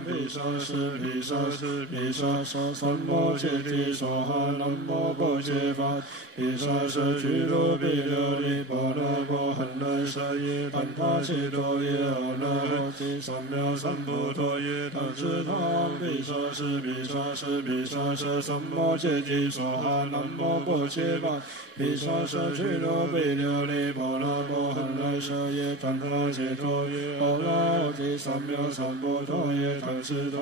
毗沙舍毗沙舍毗沙舍三摩揭谛娑哈，南无般伽伐提毗沙舍俱罗毗琉璃波罗波含来舍耶赞他解脱耶，阿那提三藐三菩提耶，当知他毗沙舍毗沙舍毗沙舍三摩揭谛娑哈，南无般伽伐提毗沙舍俱罗毗琉璃波罗波含来舍耶赞他解脱耶，阿那提三藐三菩提耶，当知他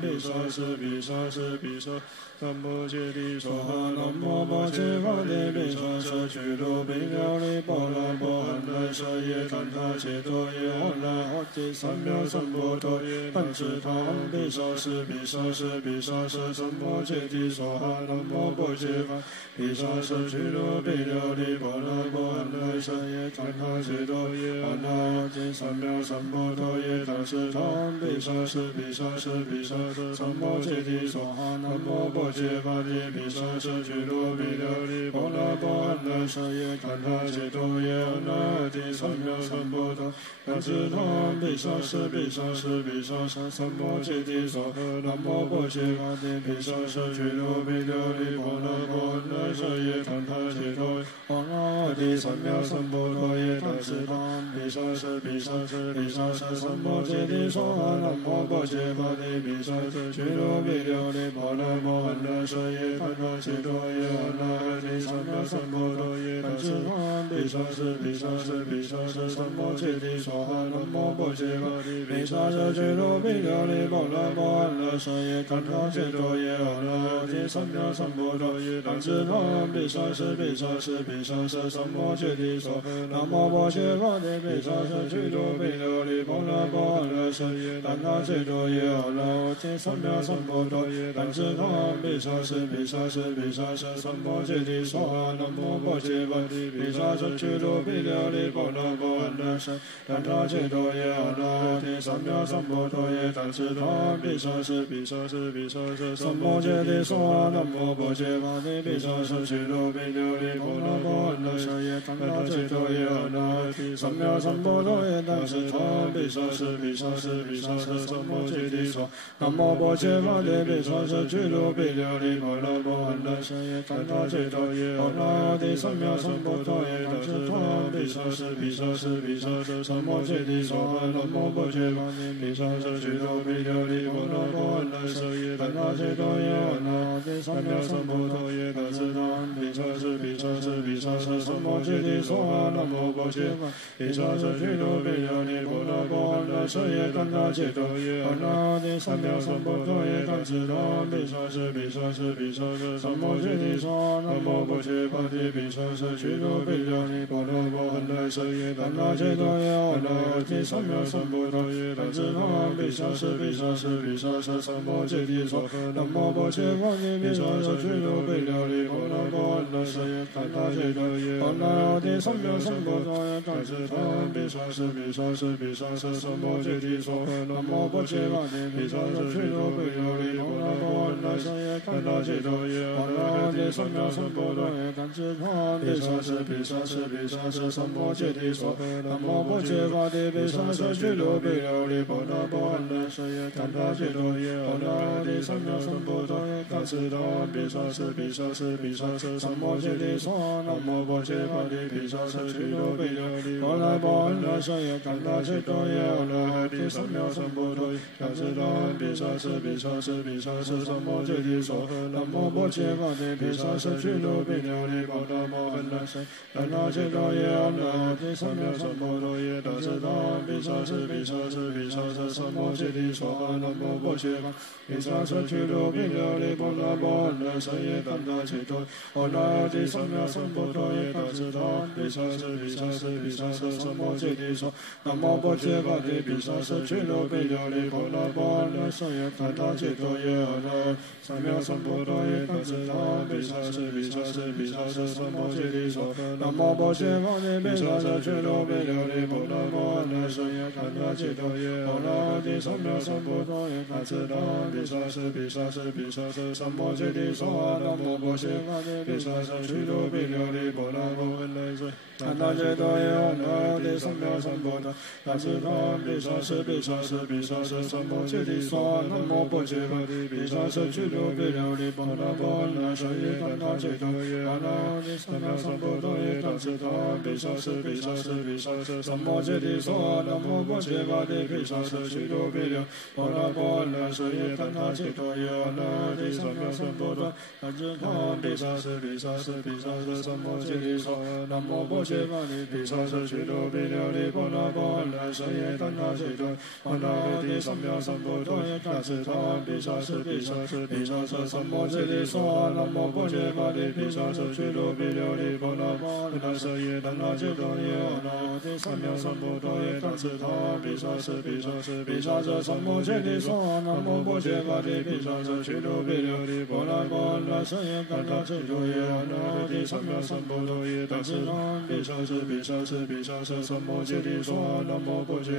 毗沙舍毗沙舍毗沙三摩揭谛娑哈，南无般伽伐提毗沙舍俱罗毗琉璃波罗波含来舍耶赞他解脱耶，阿那提三藐三菩提耶，当知他毗沙舍毗沙舍毗沙舍三摩揭谛娑哈，南无般伽伐提毗沙舍俱罗毗琉璃波罗波含来舍耶赞他解脱耶，阿那提三藐三菩提耶，当知他毗沙舍毗沙舍毗沙舍三摩揭谛娑哈，南无般伽伐提毗沙舍俱罗毗琉璃波罗波含来舍耶赞他解脱耶，阿那提三藐三菩提，当知他毗沙舍毗沙舍毗沙舍三摩揭谛娑哈，南无般伽伐提毗沙舍俱罗毗琉璃波罗波含来舍耶赞他解脱耶，阿那提三藐三菩提耶，当知他毗沙舍毗沙舍毗沙舍三摩揭谛娑哈，南无般伽伐提毗沙舍俱罗毗琉璃波罗波含来舍耶赞他解脱耶，阿那提三藐三菩提耶，当知他毗沙舍毗沙舍毗沙舍三摩揭谛娑哈，南无般伽伐提毗沙舍俱罗毗琉璃波罗波含来舍耶赞他解脱耶，阿那提三藐三菩提耶，当知他毗沙舍毗沙舍毗沙舍三摩揭谛娑哈，南无般伽伐提毗沙舍俱罗毗琉璃波罗波含来舍耶赞他解脱耶，阿那提三藐三菩提耶，当知他毗沙舍毗沙舍毗沙舍三摩揭谛娑哈，南无般伽伐提毗沙舍俱罗毗琉璃波罗波含来舍赞他解脱耶，阿那提三藐三菩提耶，当知他毗沙舍毗沙舍毗沙舍三摩揭谛娑哈，南无般伽伐提毗沙舍俱罗毗琉璃波罗波含来舍耶赞他解脱耶，阿那提三藐三菩提耶，当知他毗沙舍毗沙舍毗沙舍三摩揭谛娑，南无般伽伐提毗沙舍俱罗毗琉璃波罗波含来舍耶赞他解脱耶，阿那提三藐三菩提耶，当知他毗沙舍毗沙舍毗沙舍三摩揭谛娑哈，南无般伽伐提毗沙舍俱罗毗琉璃波罗波含来舍耶赞他解脱耶，阿那提三藐三菩提耶，当知他毗沙舍毗沙舍毗沙舍三摩揭谛娑哈，南无般伽伐提毗沙舍俱罗毗琉璃波罗波含来舍耶赞他解脱耶，阿那提三藐三菩提耶，当知他毗沙舍毗沙舍毗沙舍三摩揭谛娑哈，南无般伽伐提毗沙舍俱罗毗琉璃波罗波含来舍耶赞他解脱耶，阿那提三藐三菩提耶，当知他毗沙舍毗沙舍毗沙舍三摩揭谛娑哈，南无般伽伐提毗沙舍俱罗毗琉璃波罗波含来舍耶赞他解脱耶，阿那提三藐三菩提耶，当知他毗沙舍毗沙舍毗沙舍三摩揭谛娑哈，南无般伽伐提毗沙舍俱罗毗琉璃波罗波含来舍耶赞他解脱耶，阿那提三藐三菩提耶，当知他毗沙舍毗沙舍毗沙舍三摩揭谛娑哈，南无般伽伐提毗沙舍俱罗毗琉璃波罗波含来舍耶赞他解脱耶，阿那提三藐三菩提耶，当知他毗沙舍毗沙舍毗沙舍三摩揭谛娑哈，南无般伽伐提毗沙舍俱罗毗琉璃波罗波含来舍耶赞他解脱耶，阿那提三藐三菩提耶，当知他毗沙舍毗沙舍毗沙舍三摩揭谛娑哈，南无波切法地毗沙舍俱卢比琉璃波罗摩诃那舍那那切多耶阿那提三藐三菩提耶大智大毗沙舍毗沙舍毗沙舍三摩揭谛娑哈南无波切法毗沙舍俱卢比琉璃波罗摩诃那舍耶怛那切多阿那提三藐三菩提耶大智大毗沙舍毗沙舍毗沙舍三摩揭谛娑南无波切法地毗沙舍俱卢比琉璃波罗摩诃那舍耶怛那切多耶阿那三藐三菩提耶大智大毗沙舍毗沙舍毗沙舍三摩揭谛娑南无波切法地毗沙舍俱卢比琉璃波罗摩诃那舍耶怛那切多耶阿那提三藐三菩提耶大智大毗沙舍毗沙舍毗沙舍三摩揭谛娑南无波切法地毗沙舍俱卢比琉璃波罗摩诃那舍怛那切多耶阿那提三藐三菩提大智大毗沙舍毗沙舍毗沙舍三摩揭谛娑南无波切法地毗沙舍俱卢比琉璃波罗摩诃那舍耶怛那切多耶阿那提三藐三菩提耶大智大毗沙舍毗沙舍毗沙舍三摩揭谛娑南无波切法地毗沙舍俱卢比琉璃波罗摩诃那舍耶怛那切多耶阿那提三藐三菩提大智大毗沙舍毗沙舍毗沙舍三摩揭谛娑南无波切法地毗沙舍俱卢比琉璃波罗摩诃那舍耶怛那切多阿那提三藐三菩提耶大智大毗沙舍毗沙舍毗沙舍三摩揭谛娑南无波切法地毗沙舍俱卢比琉璃波罗摩诃那舍耶怛那切多耶阿那提三藐三菩提耶大智大毗沙舍毗沙舍毗沙舍三摩揭谛娑南无波切法地毗沙舍俱卢比琉璃波罗摩诃那舍耶怛那切多耶阿那提三藐三菩提耶大智大毗沙舍毗沙舍毗沙舍三摩揭谛娑南无波切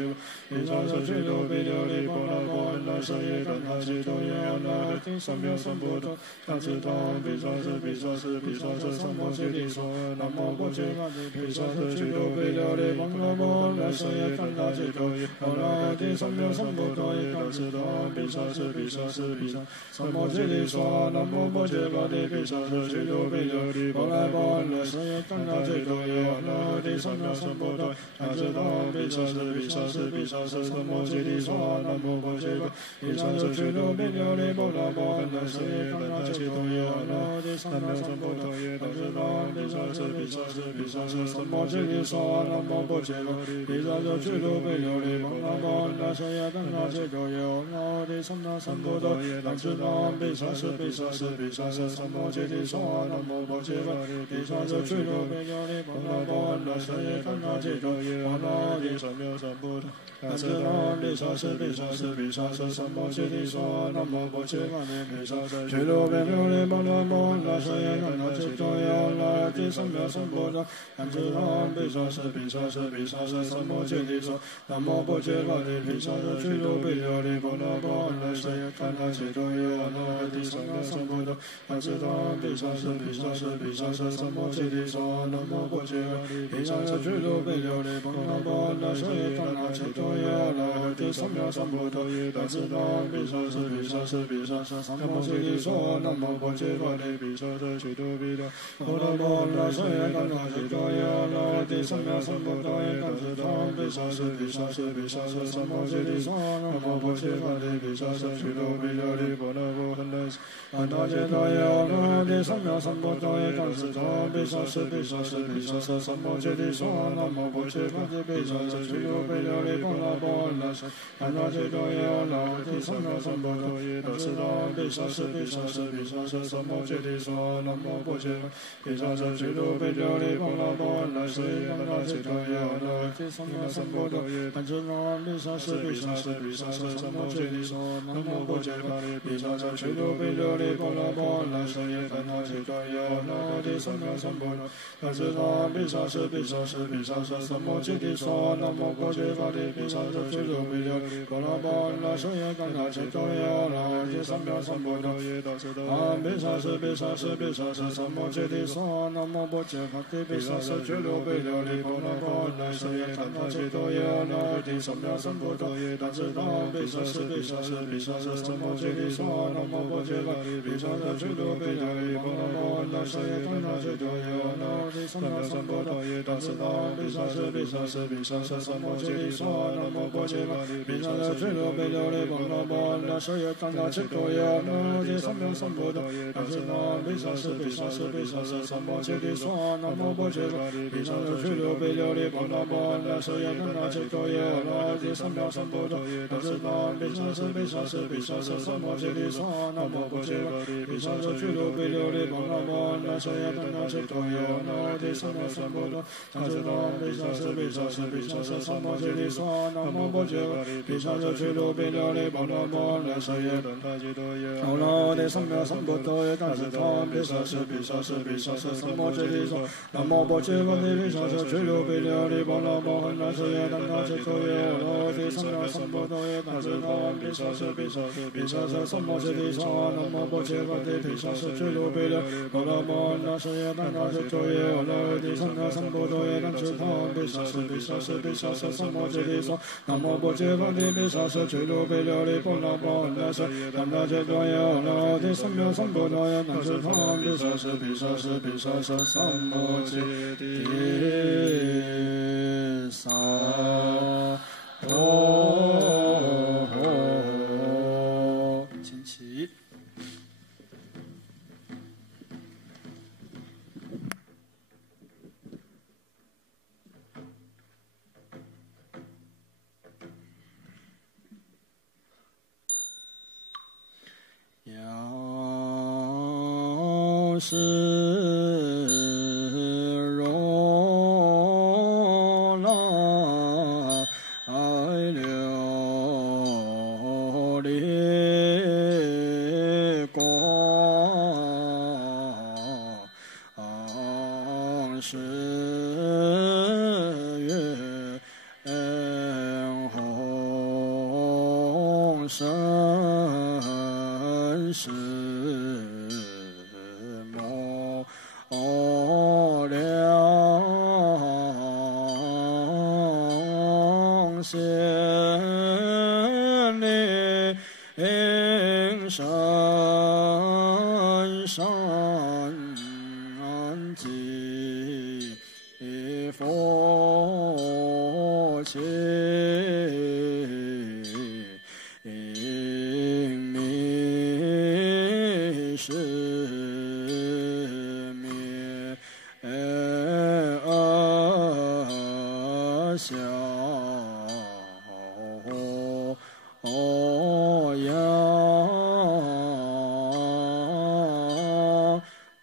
毗沙舍俱卢比琉璃波罗摩诃那舍耶怛那切多耶阿那提三藐三菩提大智大毗沙舍毗沙舍毗沙舍三摩揭谛娑南无波切法地毗沙舍俱卢比琉璃波罗摩诃那舍耶怛那切多耶阿那提三藐三菩提耶大智大毗沙舍毗沙舍毗沙三摩揭谛娑南无波切法地毗沙舍俱卢比琉璃波罗摩诃那舍耶怛那切多耶阿那提三藐三菩提大智大毗沙舍毗沙舍毗沙舍三摩揭谛娑南无波切法毗沙舍俱卢比琉璃波罗摩诃那舍耶怛那切多耶阿那提三藐三菩提耶大智大毗沙舍毗沙舍毗沙舍三摩揭谛娑南无波切法毗沙舍俱卢比琉璃波罗摩诃那舍耶怛那切多耶阿那提三藐三菩提耶大智大毗沙舍毗沙舍毗沙舍三摩揭谛娑南无波切法毗沙舍俱卢比琉璃波罗摩诃那舍耶怛那切多耶阿那提三藐三菩提大智大毗沙舍毗沙舍毗沙舍三摩揭谛娑南无波切法毗沙舍俱卢比琉璃波罗摩诃那舍耶怛那切多耶阿那提三藐三菩提大智大毗沙舍毗沙舍毗沙舍三摩揭谛娑南无波切法毗沙舍俱卢比琉璃波罗摩诃那舍耶怛那切多耶阿那提三藐三菩提大智大毗沙舍毗沙舍毗沙舍三摩揭谛娑南无波切法毗沙舍俱卢比琉璃波罗摩诃那舍耶怛那切多耶阿那提三藐三菩提大智大毗沙舍毗沙舍毗沙舍三摩揭谛娑南无波切法毗沙舍俱卢比琉璃波罗摩诃那舍耶怛那切多耶阿那提三藐三菩提大智大毗沙舍毗沙舍毗沙舍三摩揭谛娑南无波切法毗沙舍俱卢比琉璃波罗摩诃那舍怛那切多耶阿那提三藐三菩提大智大毗沙舍毗沙舍毗沙舍三摩揭谛娑南无波切法毗沙舍俱卢比琉璃波罗摩诃那舍怛那切多耶阿那提三藐三菩提大智大毗沙舍毗沙舍毗沙舍三摩揭谛娑南无波切法毗沙舍俱卢比琉璃波罗摩诃那舍怛那切多耶阿那提三藐三菩提大智大毗沙舍毗沙舍毗沙舍三摩揭谛娑南无波切法毗沙舍俱卢比琉璃波罗摩诃那舍怛那切多耶阿那提三藐三菩提大智大毗沙舍毗沙舍毗沙舍三摩揭谛娑南无波切法毗沙舍俱卢比琉璃波罗摩诃那舍怛那切多耶阿那提三藐三菩提大智大毗沙舍毗沙舍毗沙舍三摩揭谛娑南无波切法毗沙舍俱卢比琉璃波罗摩诃那舍怛那切多耶阿那提三藐三菩提大智大毗沙舍毗沙舍毗沙舍三摩揭谛娑南无波切法毗沙舍俱卢比琉璃波罗摩诃那舍怛那切多耶阿那提三藐三菩提大智大毗沙舍毗沙舍毗沙舍三摩揭谛娑南无波切法毗沙舍俱卢比琉璃波罗摩诃那舍怛那切切多耶，那揭三藐三菩提，那揭那毗沙舍毗沙舍毗沙舍三摩揭谛娑，南无般揭谛毗沙舍俱卢比琉璃波那波那舍耶那揭多耶，那揭三藐三菩提，那揭那毗沙舍毗沙舍毗沙舍三摩揭谛娑，南无般揭谛毗沙舍俱卢比琉璃波那波那舍耶那揭多耶，那揭三藐三菩提，那揭那毗沙舍毗沙舍毗沙舍三摩揭谛娑，南无般揭谛毗沙舍俱卢比琉璃波那波那舍耶那揭多耶，那揭三藐三菩提，那揭那毗沙舍毗沙舍毗沙舍三摩揭谛娑，南无般揭谛毗沙舍俱卢比琉璃波那波那舍耶那揭多耶，那揭三藐三菩提，那揭那毗沙舍毗沙舍毗沙舍三摩揭谛娑，南无般揭谛毗沙舍俱卢比琉璃波那波那舍耶那揭多耶，那揭三藐三菩提，那揭那毗沙舍毗沙舍毗沙舍三摩揭谛娑，南无般揭谛毗沙舍俱卢比琉璃波那波那舍耶那揭多耶，那揭三藐三菩提，那揭那毗沙舍毗沙舍毗沙舍三摩揭谛萨埵，请起。药师如来琉璃光是愿红生是无量贤灵神善济佛前明是灭小羊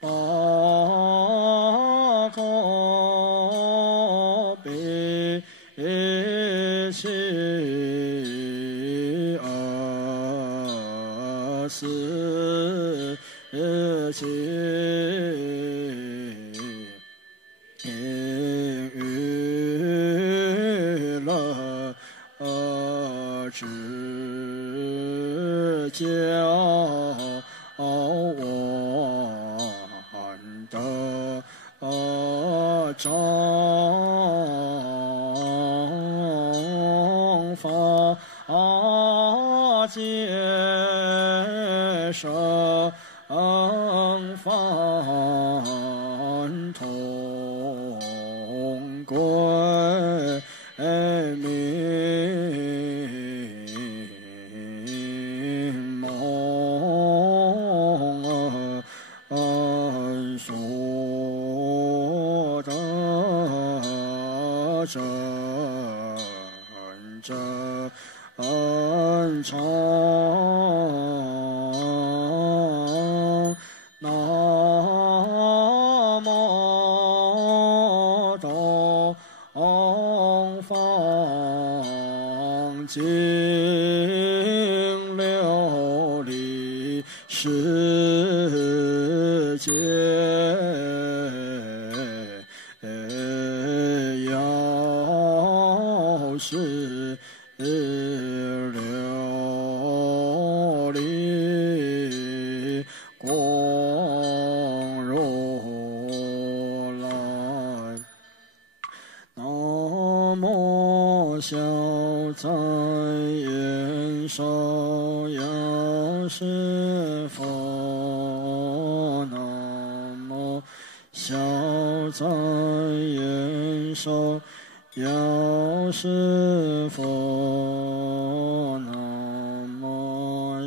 八个悲泣四七娱乐之教完的正法界生凡同归明蒙所得真常南无东方净琉璃世界药师琉璃光如来，南无小在言受药师佛，南无小在言受药师佛，南无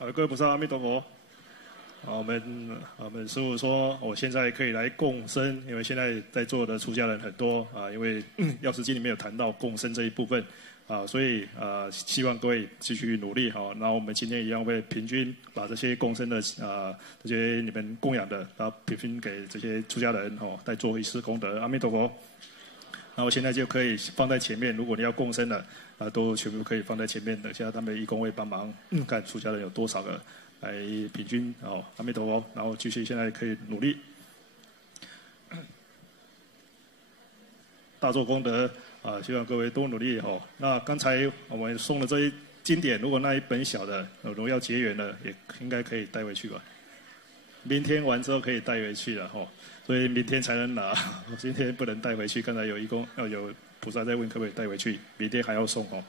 各位菩萨，阿弥陀佛。我们师父说，我现在可以来共生，因为现在在座的出家人很多啊，因为药师经里面有谈到共生这一部分啊，所以希望各位继续努力哈。然后我们今天一样会平均把这些共生的这些你们供养的，然后平均给这些出家人哦，再做一次功德。阿弥陀佛。然后现在就可以放在前面，如果你要共生的都全部可以放在前面，等下他们义工会帮忙看出家人有多少个。来平均哦，阿弥陀佛，然后继续现在可以努力，大做功德希望各位多努力哦。那刚才我们送的这一经典，如果那一本小的，如果要结缘的，也应该可以带回去吧。明天完之后可以带回去了哈，所以明天才能拿，今天不能带回去。刚才有义工有菩萨在问可不可以带回去，明天还要送哦。